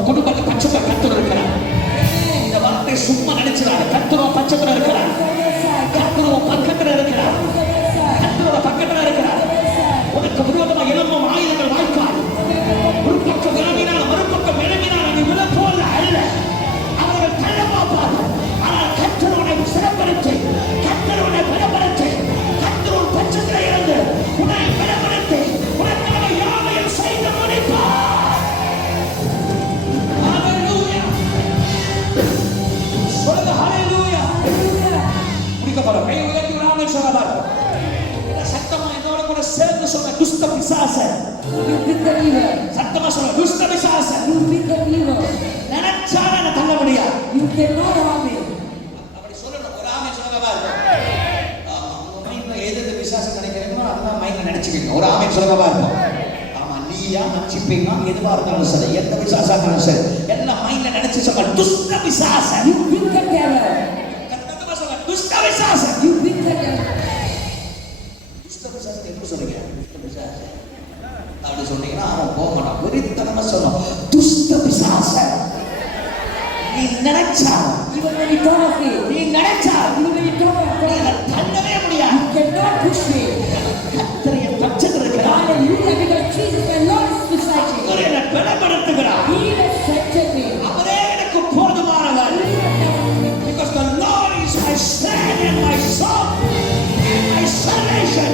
குடும்பத்தை பட்சத்தில் கர்த்தர் இருக்கிறார். இந்த வார்த்தை சும்மா நினைச்சிடாது. கர்த்தர் உங்க பட்சத்தில் இருக்கிறார். He's on my side. கர்த்தர் உங்க பக்கத்தில் இருக்கிறார். He's on my side. கர்த்தர் உங்க பக்கத்தில் இருக்கிறார். உனக்கு விரோதமாக எழும்பும் ஆயுதங்கள் வாய்க்காது. ஒரு பக்கம் விளம்பினால் மறுபக்கம் விளம்பினால் அது விழப்போல் அல்ல. அவர்கள் தள்ள பார்ப்பார்கள். ஆனால் கர்த்தர் உன்னை சிறப்படுத்தி, கர்த்தர் உன்னை பலப்படுத்தி, கர்த்தர் உன் பட்சத்தில் இருந்து உன்னை பலப்படுத்தி உனக்காக யாவையும் செய்து முடிப்பார். ஹalleluya. சொல்லுங்க ஹalleluya. முடிக்க போறோம். கை உயர்த்தி ஆமென் சொல்ல பாருங்க. சத்தமா என்னோட கூட சேர்ந்து சொல்ல துஷ்ட பிசாசு. You beat the evil. சத்தமா சொல்ல துஷ்ட பிசாசு. You beat the evil. நினைச்சா என்ன தள்ள முடியாது. You cannot harm me. அப்படி சொல்லணும். ஒரு ஆமென் சொல்ல பாருங்க. ஆமா, உங்க மைண்ட்ல எது பிசாசு நினைக்கிறீங்களோ அதான் மைண்ட்ல நினைச்சுக்கீங்க. ஒரு ஆமென் சொல்ல பாருங்க. ஆமா, நீயா நினைச்சுப்பீங்க. எதுவா இருந்தாலும் சரி, எந்த பிசாசா இருந்தாலும் சரி, எல்லாம் மைண்ட்ல நினைச்சு சொல்ல துஷ்ட பிசாசு. You beat the devil. கத்தமா சொல்ல துஷ்ட பிசாசு. You beat the devil. துஷ்ட பிசாசு எப்படி சொல்றீங்க? துஷ்ட பிசாசு அப்படி சொன்னீங்கன்னா அவன் போக மாட்டான். வெறித்தனமா சொல்லணும். துஷ்ட பிசாசு. நீ நினைச்சா, Even when you talk of me, நீ நினைச்சா even when you talk of நீ God, தள்ளவே முடியாது. you cannot push me. கர்த்தர் என் பட்சத்தில் இருக்கிறார். Hallelujah, because Jesus, my Lord, is beside me. கர்த்தர் என்னை பலப்படுத்துகிறார். He has strengthened me. அவரே எனக்கு போதுமானவர். Because the Lord is my strength and my song and my salvation.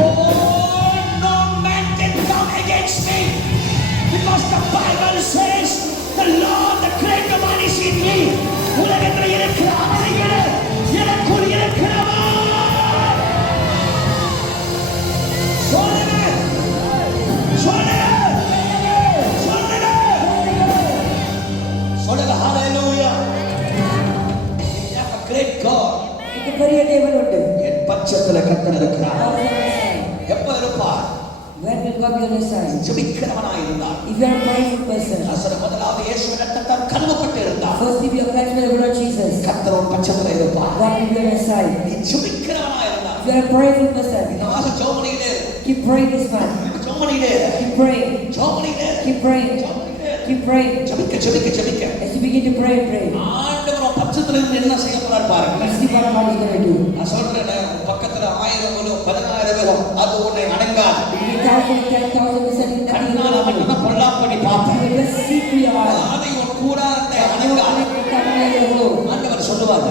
Oh, no man can come against me. Because the Bible says the Lord, the greater one is in me. உலகத்தில் இருக்கிற அவனைகளை எனக்குள் இருக்கிறவர். சொல்லுங்க, சொல்லுங்க, சொல்லுங்க, சொல்லுங்க. Hallelujah. We have a great God. எனக்கு பெரிய தேவன் உண்டு. என் பட்சத்தில் கர்த்தர் இருக்கிறார். God is on my side. எப்ப இருப்பார்? When will God be on your side? ஜெபிக்கிறவனாய் இருந்தார். If you are a prayerful person, முதலாவது இயேசுவின் இரத்தத்தால் கழுவப்பட்டு இருந்தார். first if you are cleansed by the blood of Jesus, கர்த்தர் உன் பட்சத்தில் இருப்பார். God will be on your side. நீ ஜெபிக்கிறவனாய் இருந்தார். If you are a prayerful person, இந்த மாசம் ஜெபம் பண்ணிக்கிட்டே இரு. keep praying this month. ஜெபம் பண்ணிக்கிட்டே இரு. Keep praying. ஜெபம் பண்ணிக்கிட்டே இரு. Keep praying. ஜெபம் பண்ணிக்கிட்டே இரு. Keep praying. ஜெபிக்க ஜெபிக்க ஜெபிக்க As you begin to pray and pray, ஆண்டவர் உன் பட்சத்தில் இருந்து என்ன செய்ய போறார் பாருங்க. you see what God is going to do. நான் சொல்றேன், உன் பக்கத்துல 1000 10,000 அது உன்னை அடங்காது. 1,000, 10,000% in கண்ணால the மட்டும் பொல்லாப் பண்ணி பார்ப்பேன். You will just see through your heart. அதை உன் கூடாரத்தை You அடங்காது. will come near your home. ஆண்டவர் சொல்லுவாரு,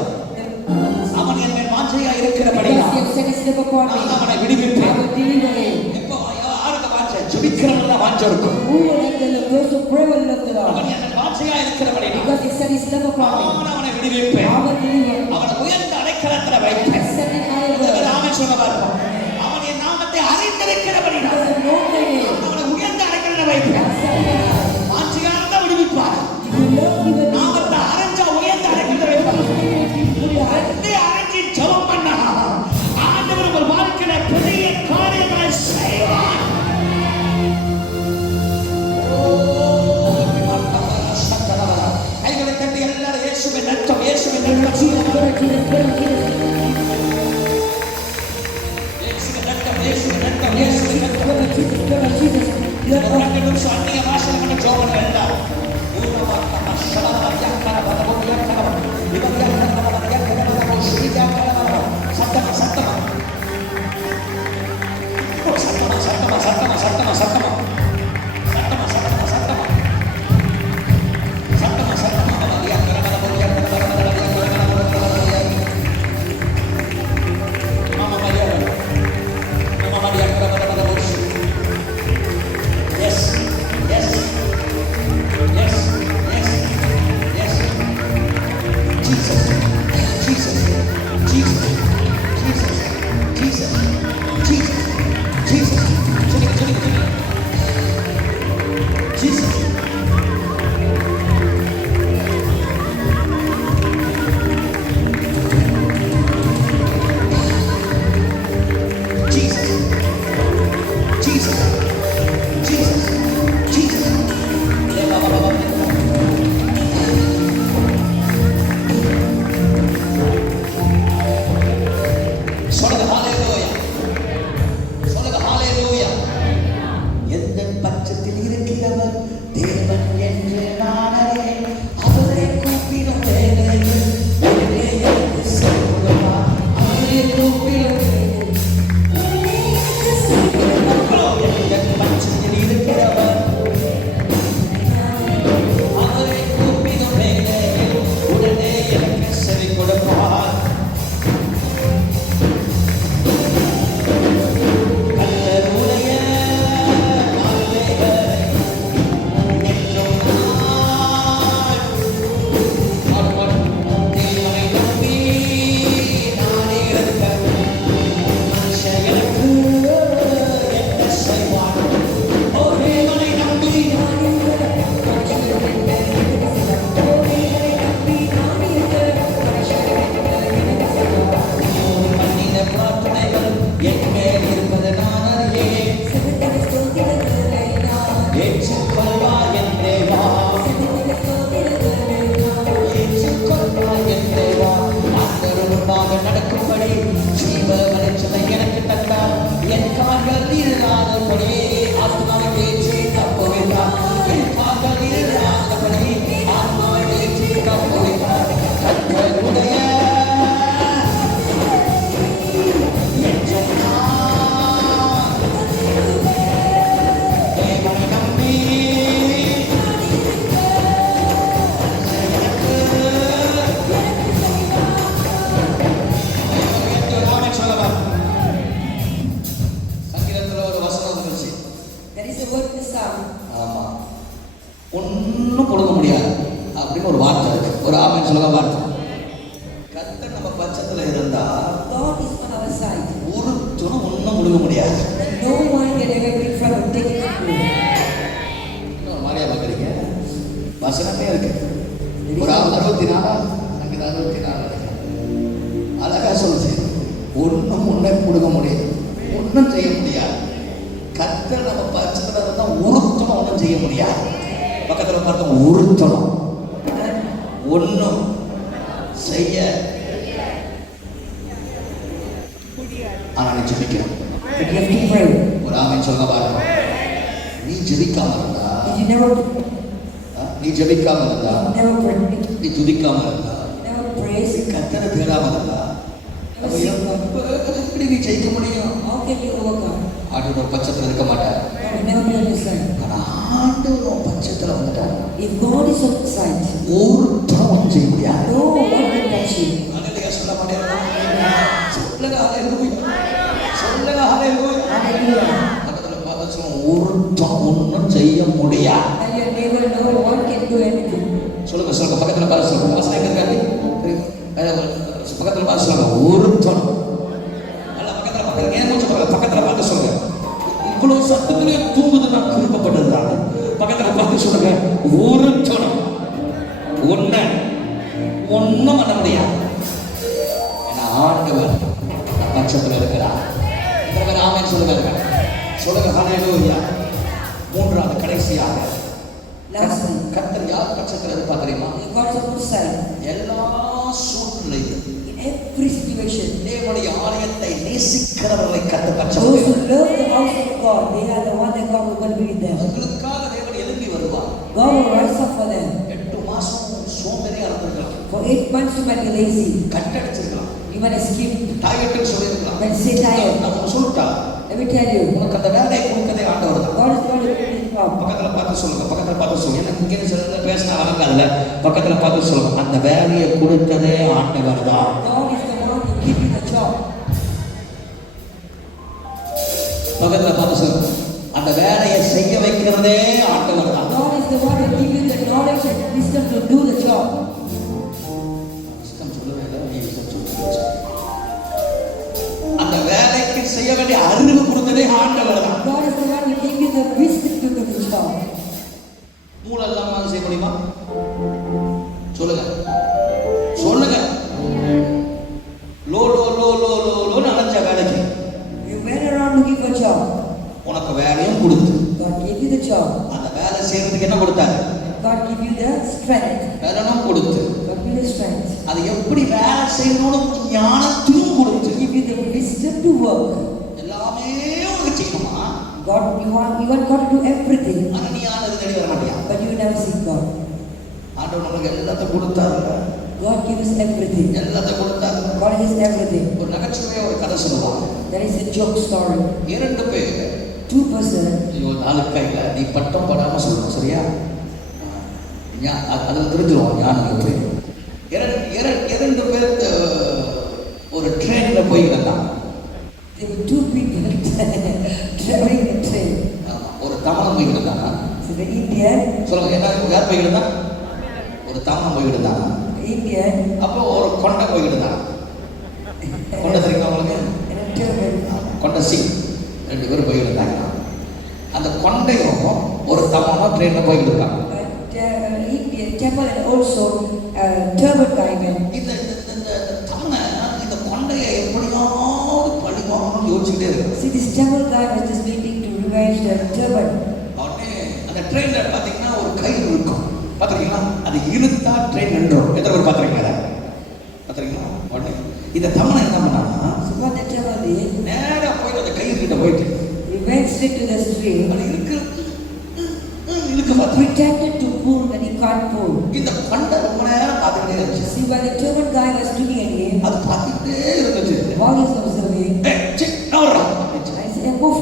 அவன் என் மேல் வாஞ்சையா இருக்கிறபடியா Because he has set his love upon me, நான் அவனை I விடுவிப்பேன். will deliver him. எப்ப யாருக்கு வாஞ்சை? ஜெபிக்கிறவங்க தான் வாஞ்சை இருக்கும். Who will have the love? Those who pray will love the Lord. அவன் என் மேல் வாஞ்சையா இருக்கிறபடியா Because he set his love upon me, நான் அவனை விடுவிப்பேன். I will deliver him. அவனை உயர்ந்த அடைக்கலத்துல வைப்பேன். Set him high above. ஆமென் சொல்ல பார்ப்போம். அவன் என் நாமத்தை அறிந்திருக்கிறபடியா Because I know my name. அவனை உயர்ந்த அடைக்கலத்துல வைப்பேன். Set him high. வாஞ்சையா இருந்தா விடுவிப்பார். If you of ரெண்டு நிமிஷம் அந்நிய பாஷையில மட்டும் ஜெபம் பண்ணுங்க எல்லாம். ஊரவாக்கமா ஷலமா யாக்கர பதபோ யாக்கர இவன் யாக்கர பதபோ யாக்கர ஸ்ரீ யாக்கர சத்தமா சத்தமா சத்தமா சத்தமா சத்தமா சத்தமா சத்தமா சத்தமா சத்தமா சத்தமா சத்தமா சத்தமா சத்தமா யாக்கர பதபோ யாக்கர மாமா மரியா மாமா Maria யாக்கர பதபோ yes yes yes yes yes Jesus Jesus Jesus Jesus Jesus Jesus Jesus Jesus Jesus Jesus Jesus Jesus சொல்லுங்க ஹalleluya சொல்லுங்க ஹalleluya எந்த பட்சத்தில் இருக்கிறவர் தேவன் என்று நான் அறியேன் அவரை கூப்பிடும் வேளையில் உடனே எனக்கு சொல்லுவார் அவரை கூப்பிடும் எந்த பட்சத்தில் இருக்கிறவர் அவரை கூப்பிடும் வேளையில் உடனே எனக்கு செவி கொடுப்பார் கர்த்தருடைய வார்த்தைகளை என்றும் நான் தேவனை நம்பி நான் இருக்க மனுஷன் எனக்கு என்ன செய்வான் ஓ தேவனை நம்பி நான் பண்ணின பிரார்த்தனைகள் என் மேல் இருப்பது நான் அறியேன் ஏற்றுக்கொள்வார் என் தேவா ஏற்றுக்கொள்வார் என் தேவா ஆண்டவருமாக நடக்கும்படி ஜீவ வெளிச்சத்தை எனக்கு தந்தார் என் கால்கள் இல்லாதபடி ஆத்மாவை ஏற்றி தப்புவித்தார் என் கால்கள் இல்லாதபடி ஆத்மாவை ஏற்றி தப்புவித்தார் கர்த்தருடைய என்றும் நான் தேவனை நம்பி சங்கீதத்துல ஒரு வசனம் வந்துச்சு. there is a word in the psalm. ஆமா ஒன்னும் கொடுக்க முடியாது அப்படின்னு ஒரு வார்த்தை இருக்கு. ஒரு ஆமென் சொல்லுங்க வார்த்தை. கர்த்தர் நம்ம பட்சத்துல இருந்தா God is on our side. ஒரு துணை ஒன்னும் கொடுக்க முடியாது. And no one can ever be from him, take it from you. இன்னொரு மாதிரியா பாக்குறீங்க வசனமே இருக்கு. ஒரு 64 சங்கீதம் 64 அழகா சொல்லுச்சு. ஒன்னும் ஒன்றை கொடுக்க முடியாது, ஒன்னும் செய்ய முடியாது. கர்த்தர் நம்ம பட்சத்துல இருந்தா ஒருத்தனும் ஒன்றும் செய்ய முடியாது. பக்கத்துல பார்த்தோம் ஒருத்தனும் ஒன்னும் செய்ய ஆனா நீ ஜெபிக்கணும். But you have to pray. ஒரு ஆமென் சொல்லுங்க பாருங்க. நீ ஜெபிக்காம இருந்தா If you never நீ ஜெபிக்காம இருந்தா pray, நீ துதிக்காம இருந்தா never praise, நீ கர்த்தரை தேடாம இருந்தா அப்ப எப்படி நீ ஜெயிக்க முடியும்? how can you overcome? ஆண்டவர் பட்சத்துல இருக்க மாட்டார். God will never be on your side. ஆனா ஆண்டவர் பட்சத்துல வந்துட்டார். If God is on your side, ஒருத்தரும் ஒன்றும் செய்ய முடியாது. no one can touch you. அல்லேலூயா சொல்ல மாட்டேன். சொல்லுங்க அல்லேலூயா. சொல்லுங்க அல்லேலூயா. Hallelujah. பக்கத்துல பார்த்து சொல்லுங்க ஒருத்தரும் ஒன்றும் செய்ய முடியாது. And your neighbor, no one can do anything. சொல்லுங்க சொல்லுங்க பக்கத்துல பார்த்து சொல்லுங்க. வசனம் இருக்காது. பக்கத்துல பார்த்து சொல்லுங்க ஒருத்தரும். அல்ல பக்கத்துல ஏன் பக்கத்துல பார்த்து சொல்லுங்க. இவ்வளவு சத்தத்திலே தூங்குது நான் கிருபப்பட்டதுனால பக்கத்துல பார்த்து சொல்லுங்க ஒருத்தரும் ஒன்னும் பண்ண முடியாது. ஏன்னா ஆண்டவர் பட்சத்துல இருக்கிறார். ஆமென் சொல்லுங்க. சொல்லுங்க ஹல்லேலூயா. மூன்றாவது கடைசியாக Lastly, கர்த்தர் யார் பட்சத்துல இருப்பார் தெரியுமா? God is on your side. எல்லா சூழ்நிலையிலும் In every situation, தேவனுடைய ஆலயத்தை நேசிக்கிற நேசிக்கிறவர்களை கத்த Those பட்சம் who love the house of God, they are the one that God will be with them. அவர்களுக்காக தேவன் எழும்பி வருவார். God will rise up for them. 8 மாசம் சோம்பேறியா இருந்திருக்கலாம். For 8 months you might be lazy. கட்டடிச்சிருக்கலாம். You might have skipped. டயட்னு சொல்லிருக்கலாம். You might say tired. நான் சொல்லிட்டா Let me tell you, உனக்கு அந்த வேலையை கொடுக்கதே ஆண்டவர் தான். God is the one who will give up. பக்கத்துல பார்த்து சொல்லுங்க, பக்கத்துல பார்த்து சொல்லுங்க. எனக்கு இங்கே சில பேசினா வழங்காதுல, பக்கத்துல பார்த்து சொல்லுங்க, அந்த வேலையை கொடுத்ததே ஆண்டவர் தான். God is the one who give you the job. பக்கத்துல பார்த்து சொல்லுங்க, அந்த வேலையை செய்ய வைக்கிறதே ஆண்டவர் தான். God is the one who give you the knowledge and wisdom to do the job. இஷ்டம் சொல்லவே இல்லை, நீ இஷ்டம் சொல்லுங்க. அந்த வேலைக்கு செய்ய வேண்டிய அறிவு கொடுத்ததே ஆண்டவர் தான். God is the one who give you the wisdom to do the job. மூளை இல்லாம செய்ய முடியுமா? சொல்லுங்க சொல்லுங்க. Low low low low low லோன்னு அலைஞ்ச வேலைக்கு You went around looking for job. உனக்கு வேலையும் கொடுத்து God gave you the job. அந்த வேலை செய்யறதுக்கு என்ன கொடுத்தாரு? God give you the strength. வேலையும் கொடுத்து God give you the strength. அது எப்படி வேலை செய்யணும்னு ஞானத்தையும் கொடுத்து Give you the wisdom to work. எல்லாமே உனக்கு செய்யணுமா? God, you want God to do everything, ஆனா நீ யாரும் தேடி வர மாட்டியா? but you never seek God. ஆண்டவர் நமக்கு எல்லாத்தையும் கொடுத்தாரு. God gives everything. எல்லாத்தையும் கொடுத்தாரு. God gives everything. ஒரு நகைச்சுவையா ஒரு கதை சொல்லுவாங்க. There is a joke story. 2 பேர், 2 person. ஐயோ நாளுக்கா இல்லை, நீ பட்டம் படாம சொல்லணும் சரியா? அதில் தெரிஞ்சிருவோம் ஞானம் எப்படி. 2 பேர் ஒரு ட்ரெயின்ல போய் இருந்தாங்க. There were 2 people traveling in a train. ஒரு தமிழன் போய் இருந்தாங்க. So the Indian, சொல்லுங்க என்ன யார் போய் இருந்தா? ஒரு தமிழன் போய் இருந்தாங்க. Indian, அப்போ ஒரு கொண்டை போய் இருந்தாங்க. கொண்டை தெரியுமா உங்களுக்கு? and a turban. கொண்டை சிங் 2 பேரும் போய் இருந்தாங்க. அந்த கொண்டையும் ஒரு தமிழனும் ட்ரெயின்ல போய் இருந்தாங்க. Indian Tamil and also turban guy went. இந்த தமிழன் இந்த கொண்டையை எப்படியாவது பழிவாங்கணும்னு யோசிச்சுக்கிட்டே இருக்கு. See, this Tamil guy was just waiting to revenge the turban. உடனே அந்த ட்ரெயின்ல பாத்தீங்கன்னா ஒரு கயிறு இருக்கும், பாத்திருக்கீங்களா? அது இழுத்தா ட்ரெயின் நின்றோம். எத்தனை பேர் பாத்திருக்கீங்களா? பாத்திருக்கீங்களா? உடனே இந்த தமிழன் என்ன பண்ணான்னா, So what the Tamil did, நேரா போயிட்டு அந்த கயிறு கிட்ட போயிட்டு he went straight to the stream, அது இழுக்க பார்த்து pretended to pull and he can't pull. இந்த கொண்டை ரொம்ப நேரம் பார்த்துக்கிட்டே இருந்துச்சு. See, while the turban guy was looking at him, அது பார்த்துக்கிட்டே இருந்துச்சு. while he was observing, I said, move.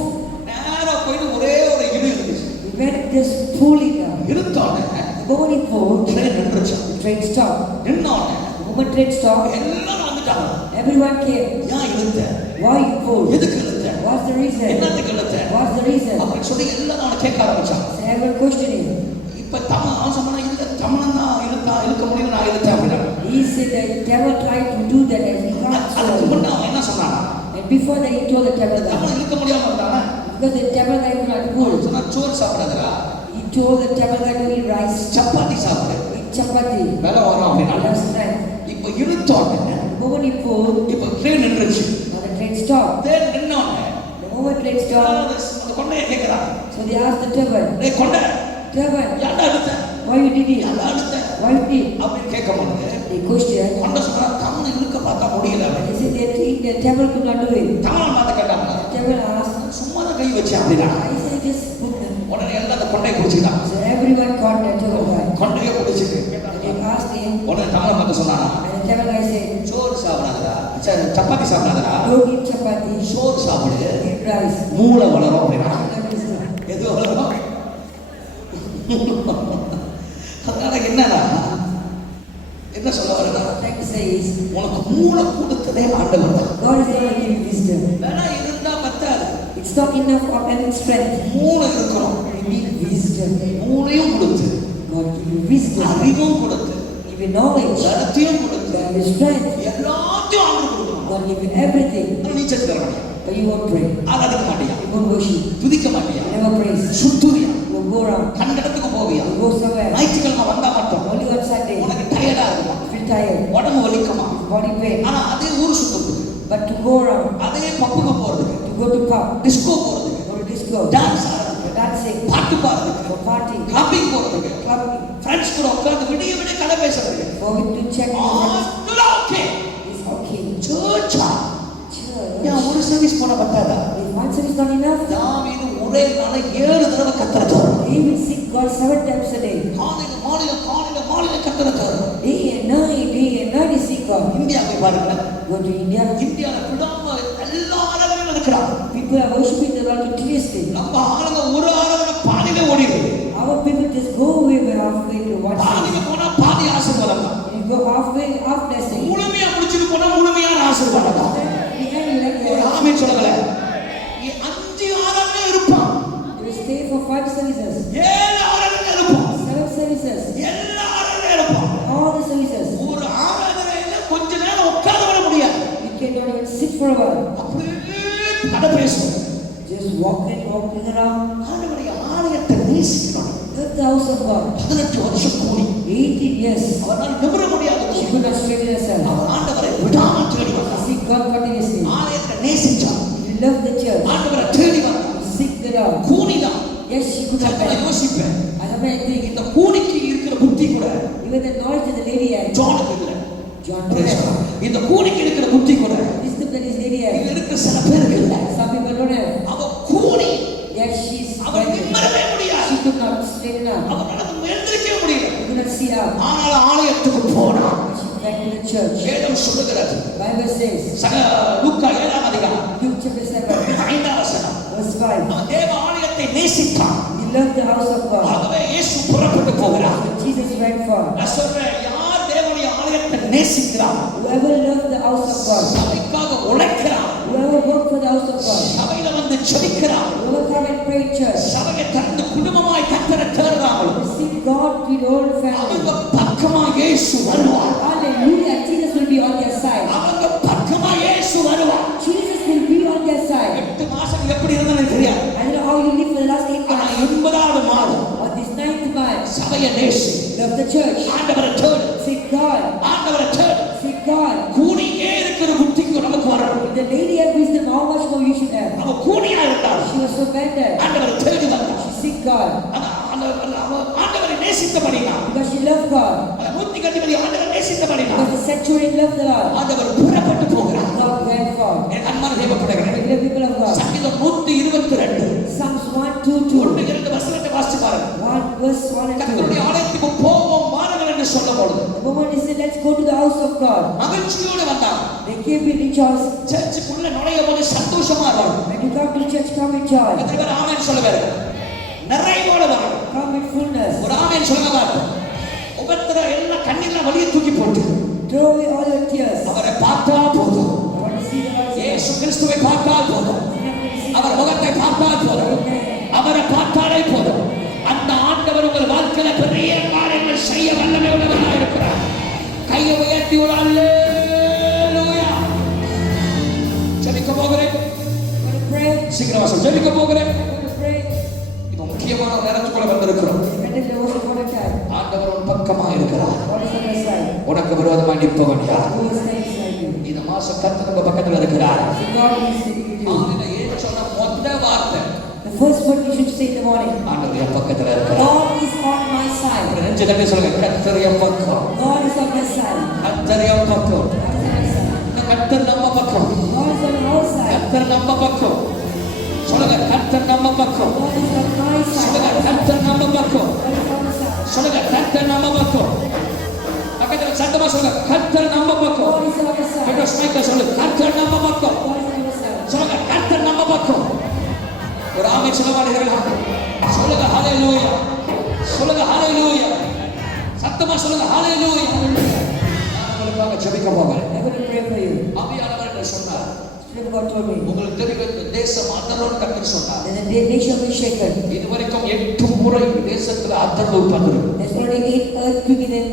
நேரா போயிட்டு ஒரே ஒரு இழு இருந்துச்சு. He went just pulling down. இழுத்தோடனே The moment he pulled, train நின்றுச்சு. the train stopped. நின்னோடனே The moment train stopped, எல்லாரும் வந்துட்டாங்க. everyone came. ஏன் இழுத்த? Why you pulled? எதுக்கு இழுத்த? What's the reason? என்னத்துக்கு இழுத்த? What's the reason? அப்படின்னு சொல்லி எல்லாரும் அவனை கேட்க ஆரம்பிச்சாங்க. So everyone questioning. இப்ப தமிழ் சொன்னா இல்ல தமிழன் தான் இழுக்க முடியும், நான் இழுத்தேன் அப்படின்னா. He said that the devil tried to do that and he can't அதுக்கு swallow. முன்ன அவன் என்ன சொன்னானா? And before that he told the devil guy, Tamil இழுக்க முடியாம இருந்தானா? because the devil guy could not pull, சொன்னா சோறு சாப்பிடாதடா, he told the devil guy to eat rice, chapati சாப்பிடு, eat chapati, வேலை வரும் அப்படின்னா. have strength. இப்ப இழுத்தோடனே The moment he pulled, இப்ப ட்ரெயின் நின்றுச்சு. now the train stopped. Train நின்னோடனே The moment train stopped, அந்த கொண்டையை கேட்கிறான். so they asked the devil, டேய் கொண்டை, devil, ஏன்டா இழுத்த? why you did it? ஏன்டா இழுத்த? Why you did? அப்படின்னு கேட்கும்போது They questioned. கொண்டை சொன்னா தமிழ் இழுக்க பார்த்தா முடியல. He said that the devil could not do it. Tamil பார்த்து கேட்டாங்க. The devil asked, சும்மா தான் கை வச்சேன் அப்படின்னா. I said just put them. உடனே எல்லாம் அந்த கொண்டையை குடிச்சுக்கிட்டான். So everyone caught the devil guy. கொண்டையை குடிச்சுட்டு And they asked him, உடனே தமிழ் பார்த்து சொன்னானா, and the devil guy said, சோறு சாப்பிடாதடா, சப்பாத்தி சாப்பிடாதடா, don't eat chapati, சோறு சாப்பிடு, eat rice. மூளை வளரும் அப்படின்னா. That is it. எது வளரும்? அதனால என்னன்னா என்ன சொல்ல வரேன்னா, Like to say is, உனக்கு மூளை கொடுத்ததே ஆண்டவர் தான். God is going to give you wisdom. வேணா இருந்தா பத்தாது, It's not enough of any strength. மூளை இருக்கணும். You need wisdom. மூளையும் கொடுத்து, God give you wisdom. அறிவும் கொடுத்து, Give you knowledge. சரத்தையும் கொடுத்து, God give you strength. எல்லாத்தையும் ஆண்டு கொடுக்கணும். God give you everything. நீச்சல் தர மாட்டியா, But you won't pray. ஆராதிக்க மாட்டியா, You won't worship. துதிக்க மாட்டியா, You never praise. சுத்துறியா, You will go around. கண்டடத்துக்கு போவியா, You go somewhere. ஞாயிற்றுக்கிழமை வந்தா மட்டும் Only on Sunday. உனக்கு டயர்டா இருக்குமா, You feel tired. உடம்பு வலிக்குமா, Body pain. ஆனா அதே ஊர் சுத்துறதுக்கு, But to go around, அதே பப்புக்கு போறதுக்கு, to go to pub, disco போறதுக்கு, go to disco, டான்ஸ் ஆடுறதுக்கு, for dancing, பாட்டு பாடுறதுக்கு, for party, கிளப்பிங் போறதுக்கு, clubbing, ஃப்ரெண்ட்ஸ் கூட உட்கார்ந்து விடிய விடிய கதை பேசுறதுக்கு, for to check your friends. அதெல்லாம் okay. It's okay. Charcha Church. ஏன் ஒரு சர்வீஸ் போனா பத்தாதா? If one service is not enough, தாவீது ஒரே நாள 7 தடவை கர்த்தரை தோறும். he will seek God 7 times a day. காலையில கர்த்தரை தோறும். Day and night he seek God. இந்தியாவை பாருங்க. Go to India. இந்தியால விடாம எல்லா ஆராதனையும் நடக்கிறாங்க. People are worshiping the Lord continuously. நம்ம ஆளுங்க ஒரு ஆராதனை பாதியில ஓடிடுது. Our people just go away halfway to one பாதியில service. போனா பாதி ஆசீர்வாதம் தான். You go halfway, half blessing. முழுமையா முடிச்சிட்டு போனா முழுமையான ஆசீர்வாதம் தான். In the end, you like ஒரு the ஆமென் சொல்லுங்களே. நீ 5 ஆராதனை இருப்பான். you will stay for 5 services, 7 ஆராதனை இருப்பான். 7 services, எல்லா ஆராதனை இருப்பான். all the services. ஒரு ஆராதனையில கொஞ்ச நேரம் உட்கார்ந்து வர முடியாது. You cannot even sit for a while. அப்படியே கதை பேசும். Just walking around. ஆண்டவருடைய ஆலயத்தை நேசிக்கணும். Love the house of God. 18 வருஷம் கூடி 18 years. அவரால் நிமிர முடியாது. She could not straighten herself. அவர் ஆண்டவரை விடாம தேடி வந்தார். Seek God continuously. ஆலயத்தை நேசிச்சார். You love the church. ஆண்டவரை தேடி வந்தார். You seek the Lord. கூனிதான். Yes, she could not நான் bear. யோசிப்பேன். I have been thinking, இந்த கூனிக்கு இருக்கிற புத்தி கூட even the knowledge that the lady had, ஜானுக்கு இல்ல. John Praise don't have. God. இந்த கூனிக்கு இருக்கிற புத்தி கூட Wisdom that his lady இங்க had. இருக்கிற சில பேருக்கு இல்ல. Some people don't have. அவ கூனி. Yes, she's அவ நிமிரவே முடியாது. she could not straighten up. அவ நடந்து எழுந்திருக்கவே முடியல. She could not sit up. ஆனால் ஆலயத்துக்கு போனா She went to the church. வேதம் சொல்லுகிறது. Bible says, லூக்கா 7ஆம் அதிகாரம் Luke chapter 7, 5ஆம் வசனம். verse 5. அவன் தேவ ஆலயத்தை நேசித்தான். He loved the house of God. ஆகவே இயேசு புறப்பட்டு போகிறார். Jesus went for. நான் சொல்றேன், யார் தேவனுடைய ஆலயத்தை நேசிக்கிறான், Whoever loved the house of God, சபைக்காக உழைக்கிறான், whoever worked for the house of God, சபையில வந்து ஜெபிக்கிறான், whoever come and pray in church, சபையை தந்து குடும்பமாய் கர்த்தரை தேடுறாங்களோ, seek God with all family. அவங்க பக்கமா இயேசு வருவார். Hallelujah. Jesus will be on their side. அவங்க பக்கமா இயேசு வருவார். Jesus will be on their side. 8 மாசம் எப்படி இருந்தது தெரியாது. I don't know how you live for the last 8 ஆனா months. 80வது மாதம் On this 9th month, சபையை நேசி, love the church. ஆண்டவரை தேடு, Seek God. ஆண்டவரை தேடு. Seek God. கூனியே இருக்கிற புத்திக்கு நமக்கு வரணும். If the lady had wisdom, how much more you should have? அவ கூனியா இருந்தாள். She was so bad. ஆண்டவரை தேடி வந்தாள். She seek God ஆண்டவரை நேசித்தபடினா, because she loved God. அந்த 100 ஆண்டவரை நேசித்தபடினா, Because the centurion loved the Lord. ஆண்டவர் புறப்பட்டு போகிறார். God went for. என் அன்பான தேவப்பிள்ளைகளே, Regular people of God. சங்கீதம் 122 Psalms 122. 1-2 வசனத்தை வாசிச்சு பாருங்க. 1 verse 1 and 2. கர்த்தருடைய ஆலயத்துக்கு போவோம் வாருங்கள் என்று சொல்லும்போது The moment he said, let's go to the house of God, மகிழ்ச்சியோடு வந்தாங்க. they came with rejoicing. சர்ச்சுக்குள்ள நுழையும் போது சந்தோஷமா வரும். When you come to church, come with joy. எத்தனை பேர் ஆமென் சொல்லுவாரு? நிறைவோடு வரும். Come with fullness. ஒரு ஆமென் சொல்லுங்க பாருங்க. ஒவ்வொருத்தர எல்லா கண்ணீர்ல வலிய தூக்கி போட்டு Throw away all your tears. அவரை பார்த்தா போதும். I want to see the Lord. இயேசு கிறிஸ்துவை பார்த்தால் போதும். அவர் முகத்தை பார்த்தால் போதும். அவரை பார்த்தாலே போதும். அந்த ஆண்டவர் உங்கள் வாழ்க்கையில பெரிய காரியங்கள் செய்ய வல்லமை உள்ளவராக இருக்கிறார். கையை உயர்த்தி ஒரு அல்லேலூயா. ஜெபிக்க போகிறேன். I'm going to pray. சீக்கிரமா சொல்ல ஜெபிக்க போகிறேன். I'm going to pray. இப்போ முக்கியமான நேரத்துக்குள்ள வந்திருக்கிறோம். And then there was a point of time. ஆண்டவர் உன் பக்கமா இருக்கிறார். God is on your side. உனக்கு விரோதமாய் நிற்பவன் யார்? Who is standing beside you? இந்த மாசம் கர்த்தர் உங்க பக்கத்துல இருக்கிறார். So God is sitting with you. ஆமென். ஏன் சொன்ன முதல் வார்த்தை The first word you should say in the morning. ஆண்டவர் என் பக்கத்துல இருக்கிறார். God is on my side. நெஞ்சு தட்டி சொல்லுங்க, கர்த்தர் என் பக்கம். God is on my side. கர்த்தர் என் பக்கம். God is on my side. கர்த்தர் நம்ம பக்கம். God is on our side. கர்த்தர் நம்ம பக்கம். சொல்லுங்க, கர்த்தர் நம்ம பக்கம். God is on my side. சொல்லுங்க, கர்த்தர் நம்ம பக்கம். God is on my side. சொல்லுங்க, கர்த்தர் நம்ம பக்கம். பக்கத்துல சத்தமா சொல்லுங்க, கர்த்தர் நம்ம பக்கம். God is on my side. பெட்ரோஸ் மைக்கா சொல்லுங்க, கர்த்தர் நம்ம பக்கம். God is on my side. சொல்லுங்க, கர்த்தர் நம்ம பக்கம். ஒரு ஆமென் சொல்ல மாட்டீங்களா? சொல்லுங்க ஹalleluya. சொல்லுங்க ஹalleluya. சத்தமா சொல்லுங்க ஹalleluya. நான் உங்களுக்காக ஜெபிக்க போகிறேன். I'm going to pray for you. ஆவியானவர் என்ன சொன்னார்? Spirit of God told me உங்களுக்கு தெரியும், இந்த தேசம் அதரோடு கர்த்தர் சொன்னார். that the nation will be shaken. இதுவரைக்கும் 8 முறை தேசத்துல அதர்வு உட்கார்ந்திருக்கு. There's already 8 earthquakes in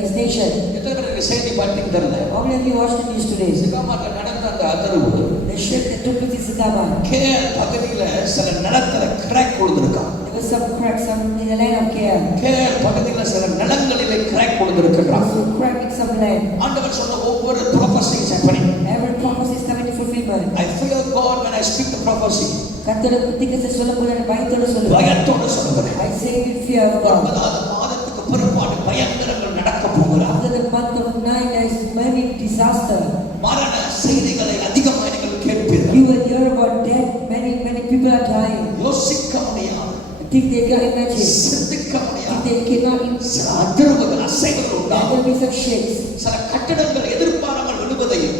this nation. எத்தனை பேருக்கு செய்தி பார்த்தீங்க தெரியல? How many of you watched the news today? சிகாமால நடந்த அந்த அதர்வு The shake that took place in Sigama. KR பகுதியில சில நிலத்துல கிராக் விழுந்திருக்கான். There was some cracks in the land of KL. KR பகுதியில சில நிலங்களிலே கிராக் விழுந்திருக்கிறான். Some crack in some land. ஆண்டவர் சொன்ன ஒவ்வொரு prophecies happening. Every prophecy is coming to fulfillment. I fear God when I speak the prophecy. கர்த்தரை புத்திக்கத்தை சொல்லும்போது நான் பயத்தோடு சொல்லுவேன். பயத்தோடு சொல்லுகிறேன். I say with fear of God. 9வது மாதத்துக்கு பிற்பாடு பயங்கரங்கள் நடக்க போகிறார். After the month of 9 there is many disaster. மரண செய்திகளை அதிகமாக நீங்கள் சிந்திக்க முடியாது. They cannot even. சில அதிர்வுகள் அசைவுகள் There உண்டாகும். will be some shakes. சில கட்டடங்கள் எதிர்பாராமல் விழுவதையும்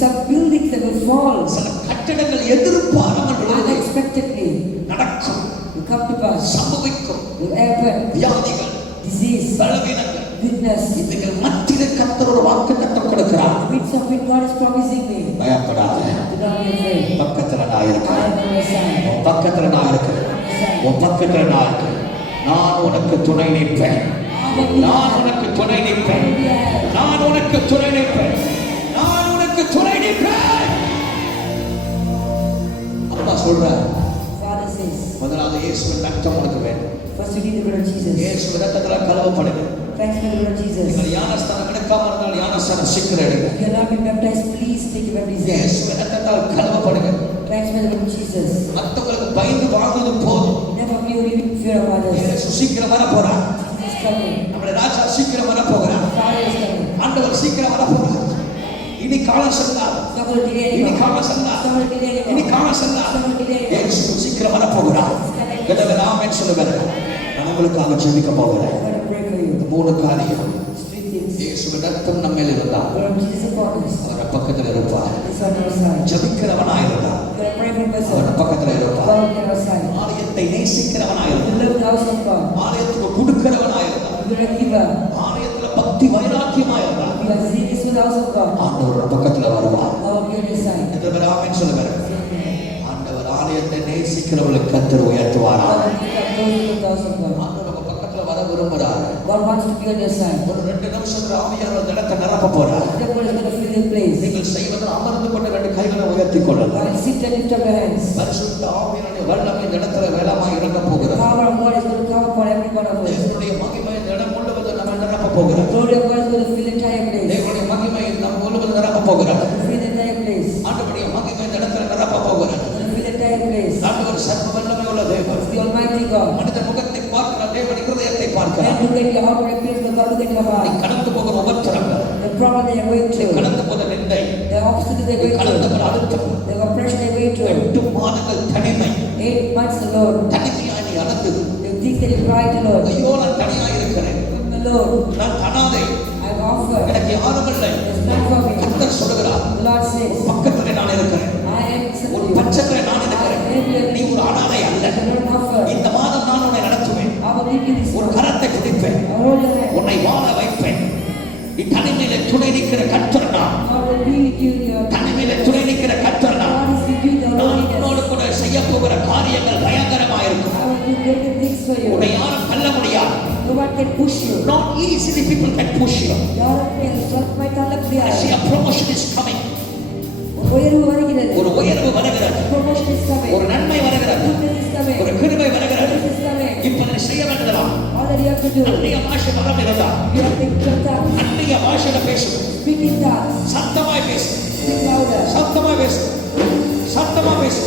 Some buildings that will fall சில கட்டடங்கள் எதிர்பாராமல் விழுவதையும் unexpectedly. நடக்கும், Will come to pass. சம்பவிக்கும். Will happen. வியாதிகள், Disease. பலவீனங்கள், Weakness. இதுகள் மத்தியில் கர்த்தர் ஒரு வாக்குத்தத்தம் கொடுக்கிறார். Which of it God is promising me. பயப்படாத, Do not be afraid. பக்கத்துல நான் I இருக்கிறேன். am on your side. உன் பக்கத்துல நான் இருக்கிறேன். உன் பக்கத்துல நான் இருக்கிறேன். நான் உனக்கு துணை நிற்பேன். நான் உனக்கு துணை நிற்பேன். நான் உனக்கு துணை நிற்பேன். நான் உனக்கு துணை நிற்பேன். அப்பா சொல்றார். Father says, முதலாவது இயேசுவின் ரத்தம் உனக்கு வேண்டும். first you need the blood of Jesus. இயேசுவின் ரத்தத்துல கழுவப்படுங்க. Thanks for the blood of Jesus. நீங்கள் ஞானஸ்தானம் எடுக்காம இருந்தால் ஞானஸ்தானம் சீக்கிரம் எடுங்க. If you are not been baptized, please take your baptism. இயேசுவின் ரத்தத்தால் கழுவப்படுங்க. Thanks for the blood of Jesus. மற்றவங்களுக்கு பயந்து வாழ்ந்தது போதும். Never be only in fear of others. இயேசு சீக்கிரம் வர போறார். Jesus is coming. நம்முடைய ராஜா சீக்கிரம் வர போகிறார். Father is coming. ஆண்டவர் சீக்கிரம் வர போகிறார். இனி காலம் செல்லாது. It's not going to delay இனி anymore. காலம் It's செல்லாது. not going to delay இனி anymore. காலம் செல்லாது. இயேசு சீக்கிரம் வர போகிறார். ஆமென் சொல்லுங்க. நான் உங்களுக்காக ஜெபிக்க போகிறேன். I'm going to pray for you. இந்த மூணு காரியம். Three things. இயேசுவின் ரத்தம் நம்மேல் இருந்தால் The blood of Jesus upon us. அவர் பக்கத்தில் இருப்பார். It's on our side. ஜெபிக்கிறவனாய் இருந்தால் I'm going to pray for the our person. பக்கத்தில் இருப்பார். God on our side. ஆலயத்தை நேசிக்கிறவனாய் You இருந்தால் love the house of God. ஆலயத்துக்கு கொடுக்கிறவனாய் இருந்தால் You're a giver. ஆலயத்துல பக்தி வைராக்கியமாய் இருந்தால் You are serious with the house of God. ஆண்டவர் பக்கத்துல வருவார். I will be on your side. எத்தனை பேர் ஆமென் சொல்லுங்க. Amen. ஆண்டவர் ஆலயத்தை நேசிக்கிறவர்களுக்கு கர்த்தர் உயர்த்துவாரா. God will pick up those with the house of God. ஆண்டவர் உங்க பக்கத்துல வர விரும்புறாரு. God wants to be on your side. ஒரு 2 நிமிஷத்துல ஆவியானவர் அந்த இடத்தை நிரப்ப போறார். The God is going to fill your place. நீங்கள் செய்வதில் அமர்ந்து கொண்டு 2 கைகளை உயர்த்தி கொள்ளலாம். While sit and lift up your hands. பரிசுத்த ஆவியானவர் வல்லமை இந்த இடத்துல வேளாமாய் இறங்க The போகிறார். power of God is going to come upon every one of us. தேவனுடைய மகிமை இந்த இடம் முழுவதும் நம்ம நிரப்ப The போகிறார். glory of God is going to fill the entire place. தேவனுடைய மகிமை நம்ம முழுவதும் நிரப்ப போகிறார். Fill the entire place. ஆண்டவருடைய மகிமை இந்த இடத்துல நிரப்ப போகிறார். Fill the entire place. ஆண்டவர் சர்வ வல்லமை உள்ள தேவன். The Almighty God. மனித முகத்தை பார்க்கிறார், தேவன் இருதயத்தை And பார்க்கிறார். look at your outward appearance, but God look at your நீ heart. கடந்து போகிற உபத்திரங்கள், The problem they are going நீ through. கடந்து போகிற நிந்தை, The obstacles they are நீ going கடந்து through. போகிற அழுத்தம், The oppression they are going through. 8 மாதங்கள் தனிமை, 8 months alone. தனிமையாய் நீ அழுந்தது. The things that you cried alone. ஐயோ நான் தனியாய் இருக்கிறேன், I'm alone. நான் அனாதை, I've offered. எனக்கு யாரும் இல்லை. There's none for me. கர்த்தர் சொல்லுகிறார், The Lord says, பக்கத்திலே நான் இருக்கிறேன், I am with உன் you. பட்சத்திலே நான் இருக்கிறேன். நீ ஒரு அனாதை அல்ல. I don't offer. இந்த மாதம் நான் உன்னை நடத்துவேன், I will give you this உன் one. கரத்தை பிடிப்பேன், I hold your hand. உன்னை வாழ வைப்பேன். நீ தனிமையில துணை நிற்கிற கர்த்தர் நான். God will be with you in your தனிமையில துணை நிற்கிற கர்த்தர் நான். God is with you in the நான் loneliness. உன்னோடு கூட செய்ய போகிற காரியங்கள் பயங்கரமா இருக்கும். I will do great things for you. உன்னை யாரும் தள்ள முடியாது. No one can push you. Not easily people can push you. யாரும் சொற்மை தள்ள I see முடியாது. a promotion is coming. உயர்வு வருகிறது. ஒரு உயர்வு வருகிறது. Promotion is coming. ஒரு நன்மை வருகிறது. Goodness is coming. ஒரு கிருபை வருகிறது. Goodness is coming. இப்ப நீ செய்ய வேண்டியதெல்லாம் All that you have to do. அந்நிய பாஷை வரம் இருந்தா You have to take your tongue. அந்நிய பாஷையில பேசு. Speak in tongues. சத்தமாய் பேசு. Speak louder. சத்தமாய் பேசு. சத்தமா பேசு.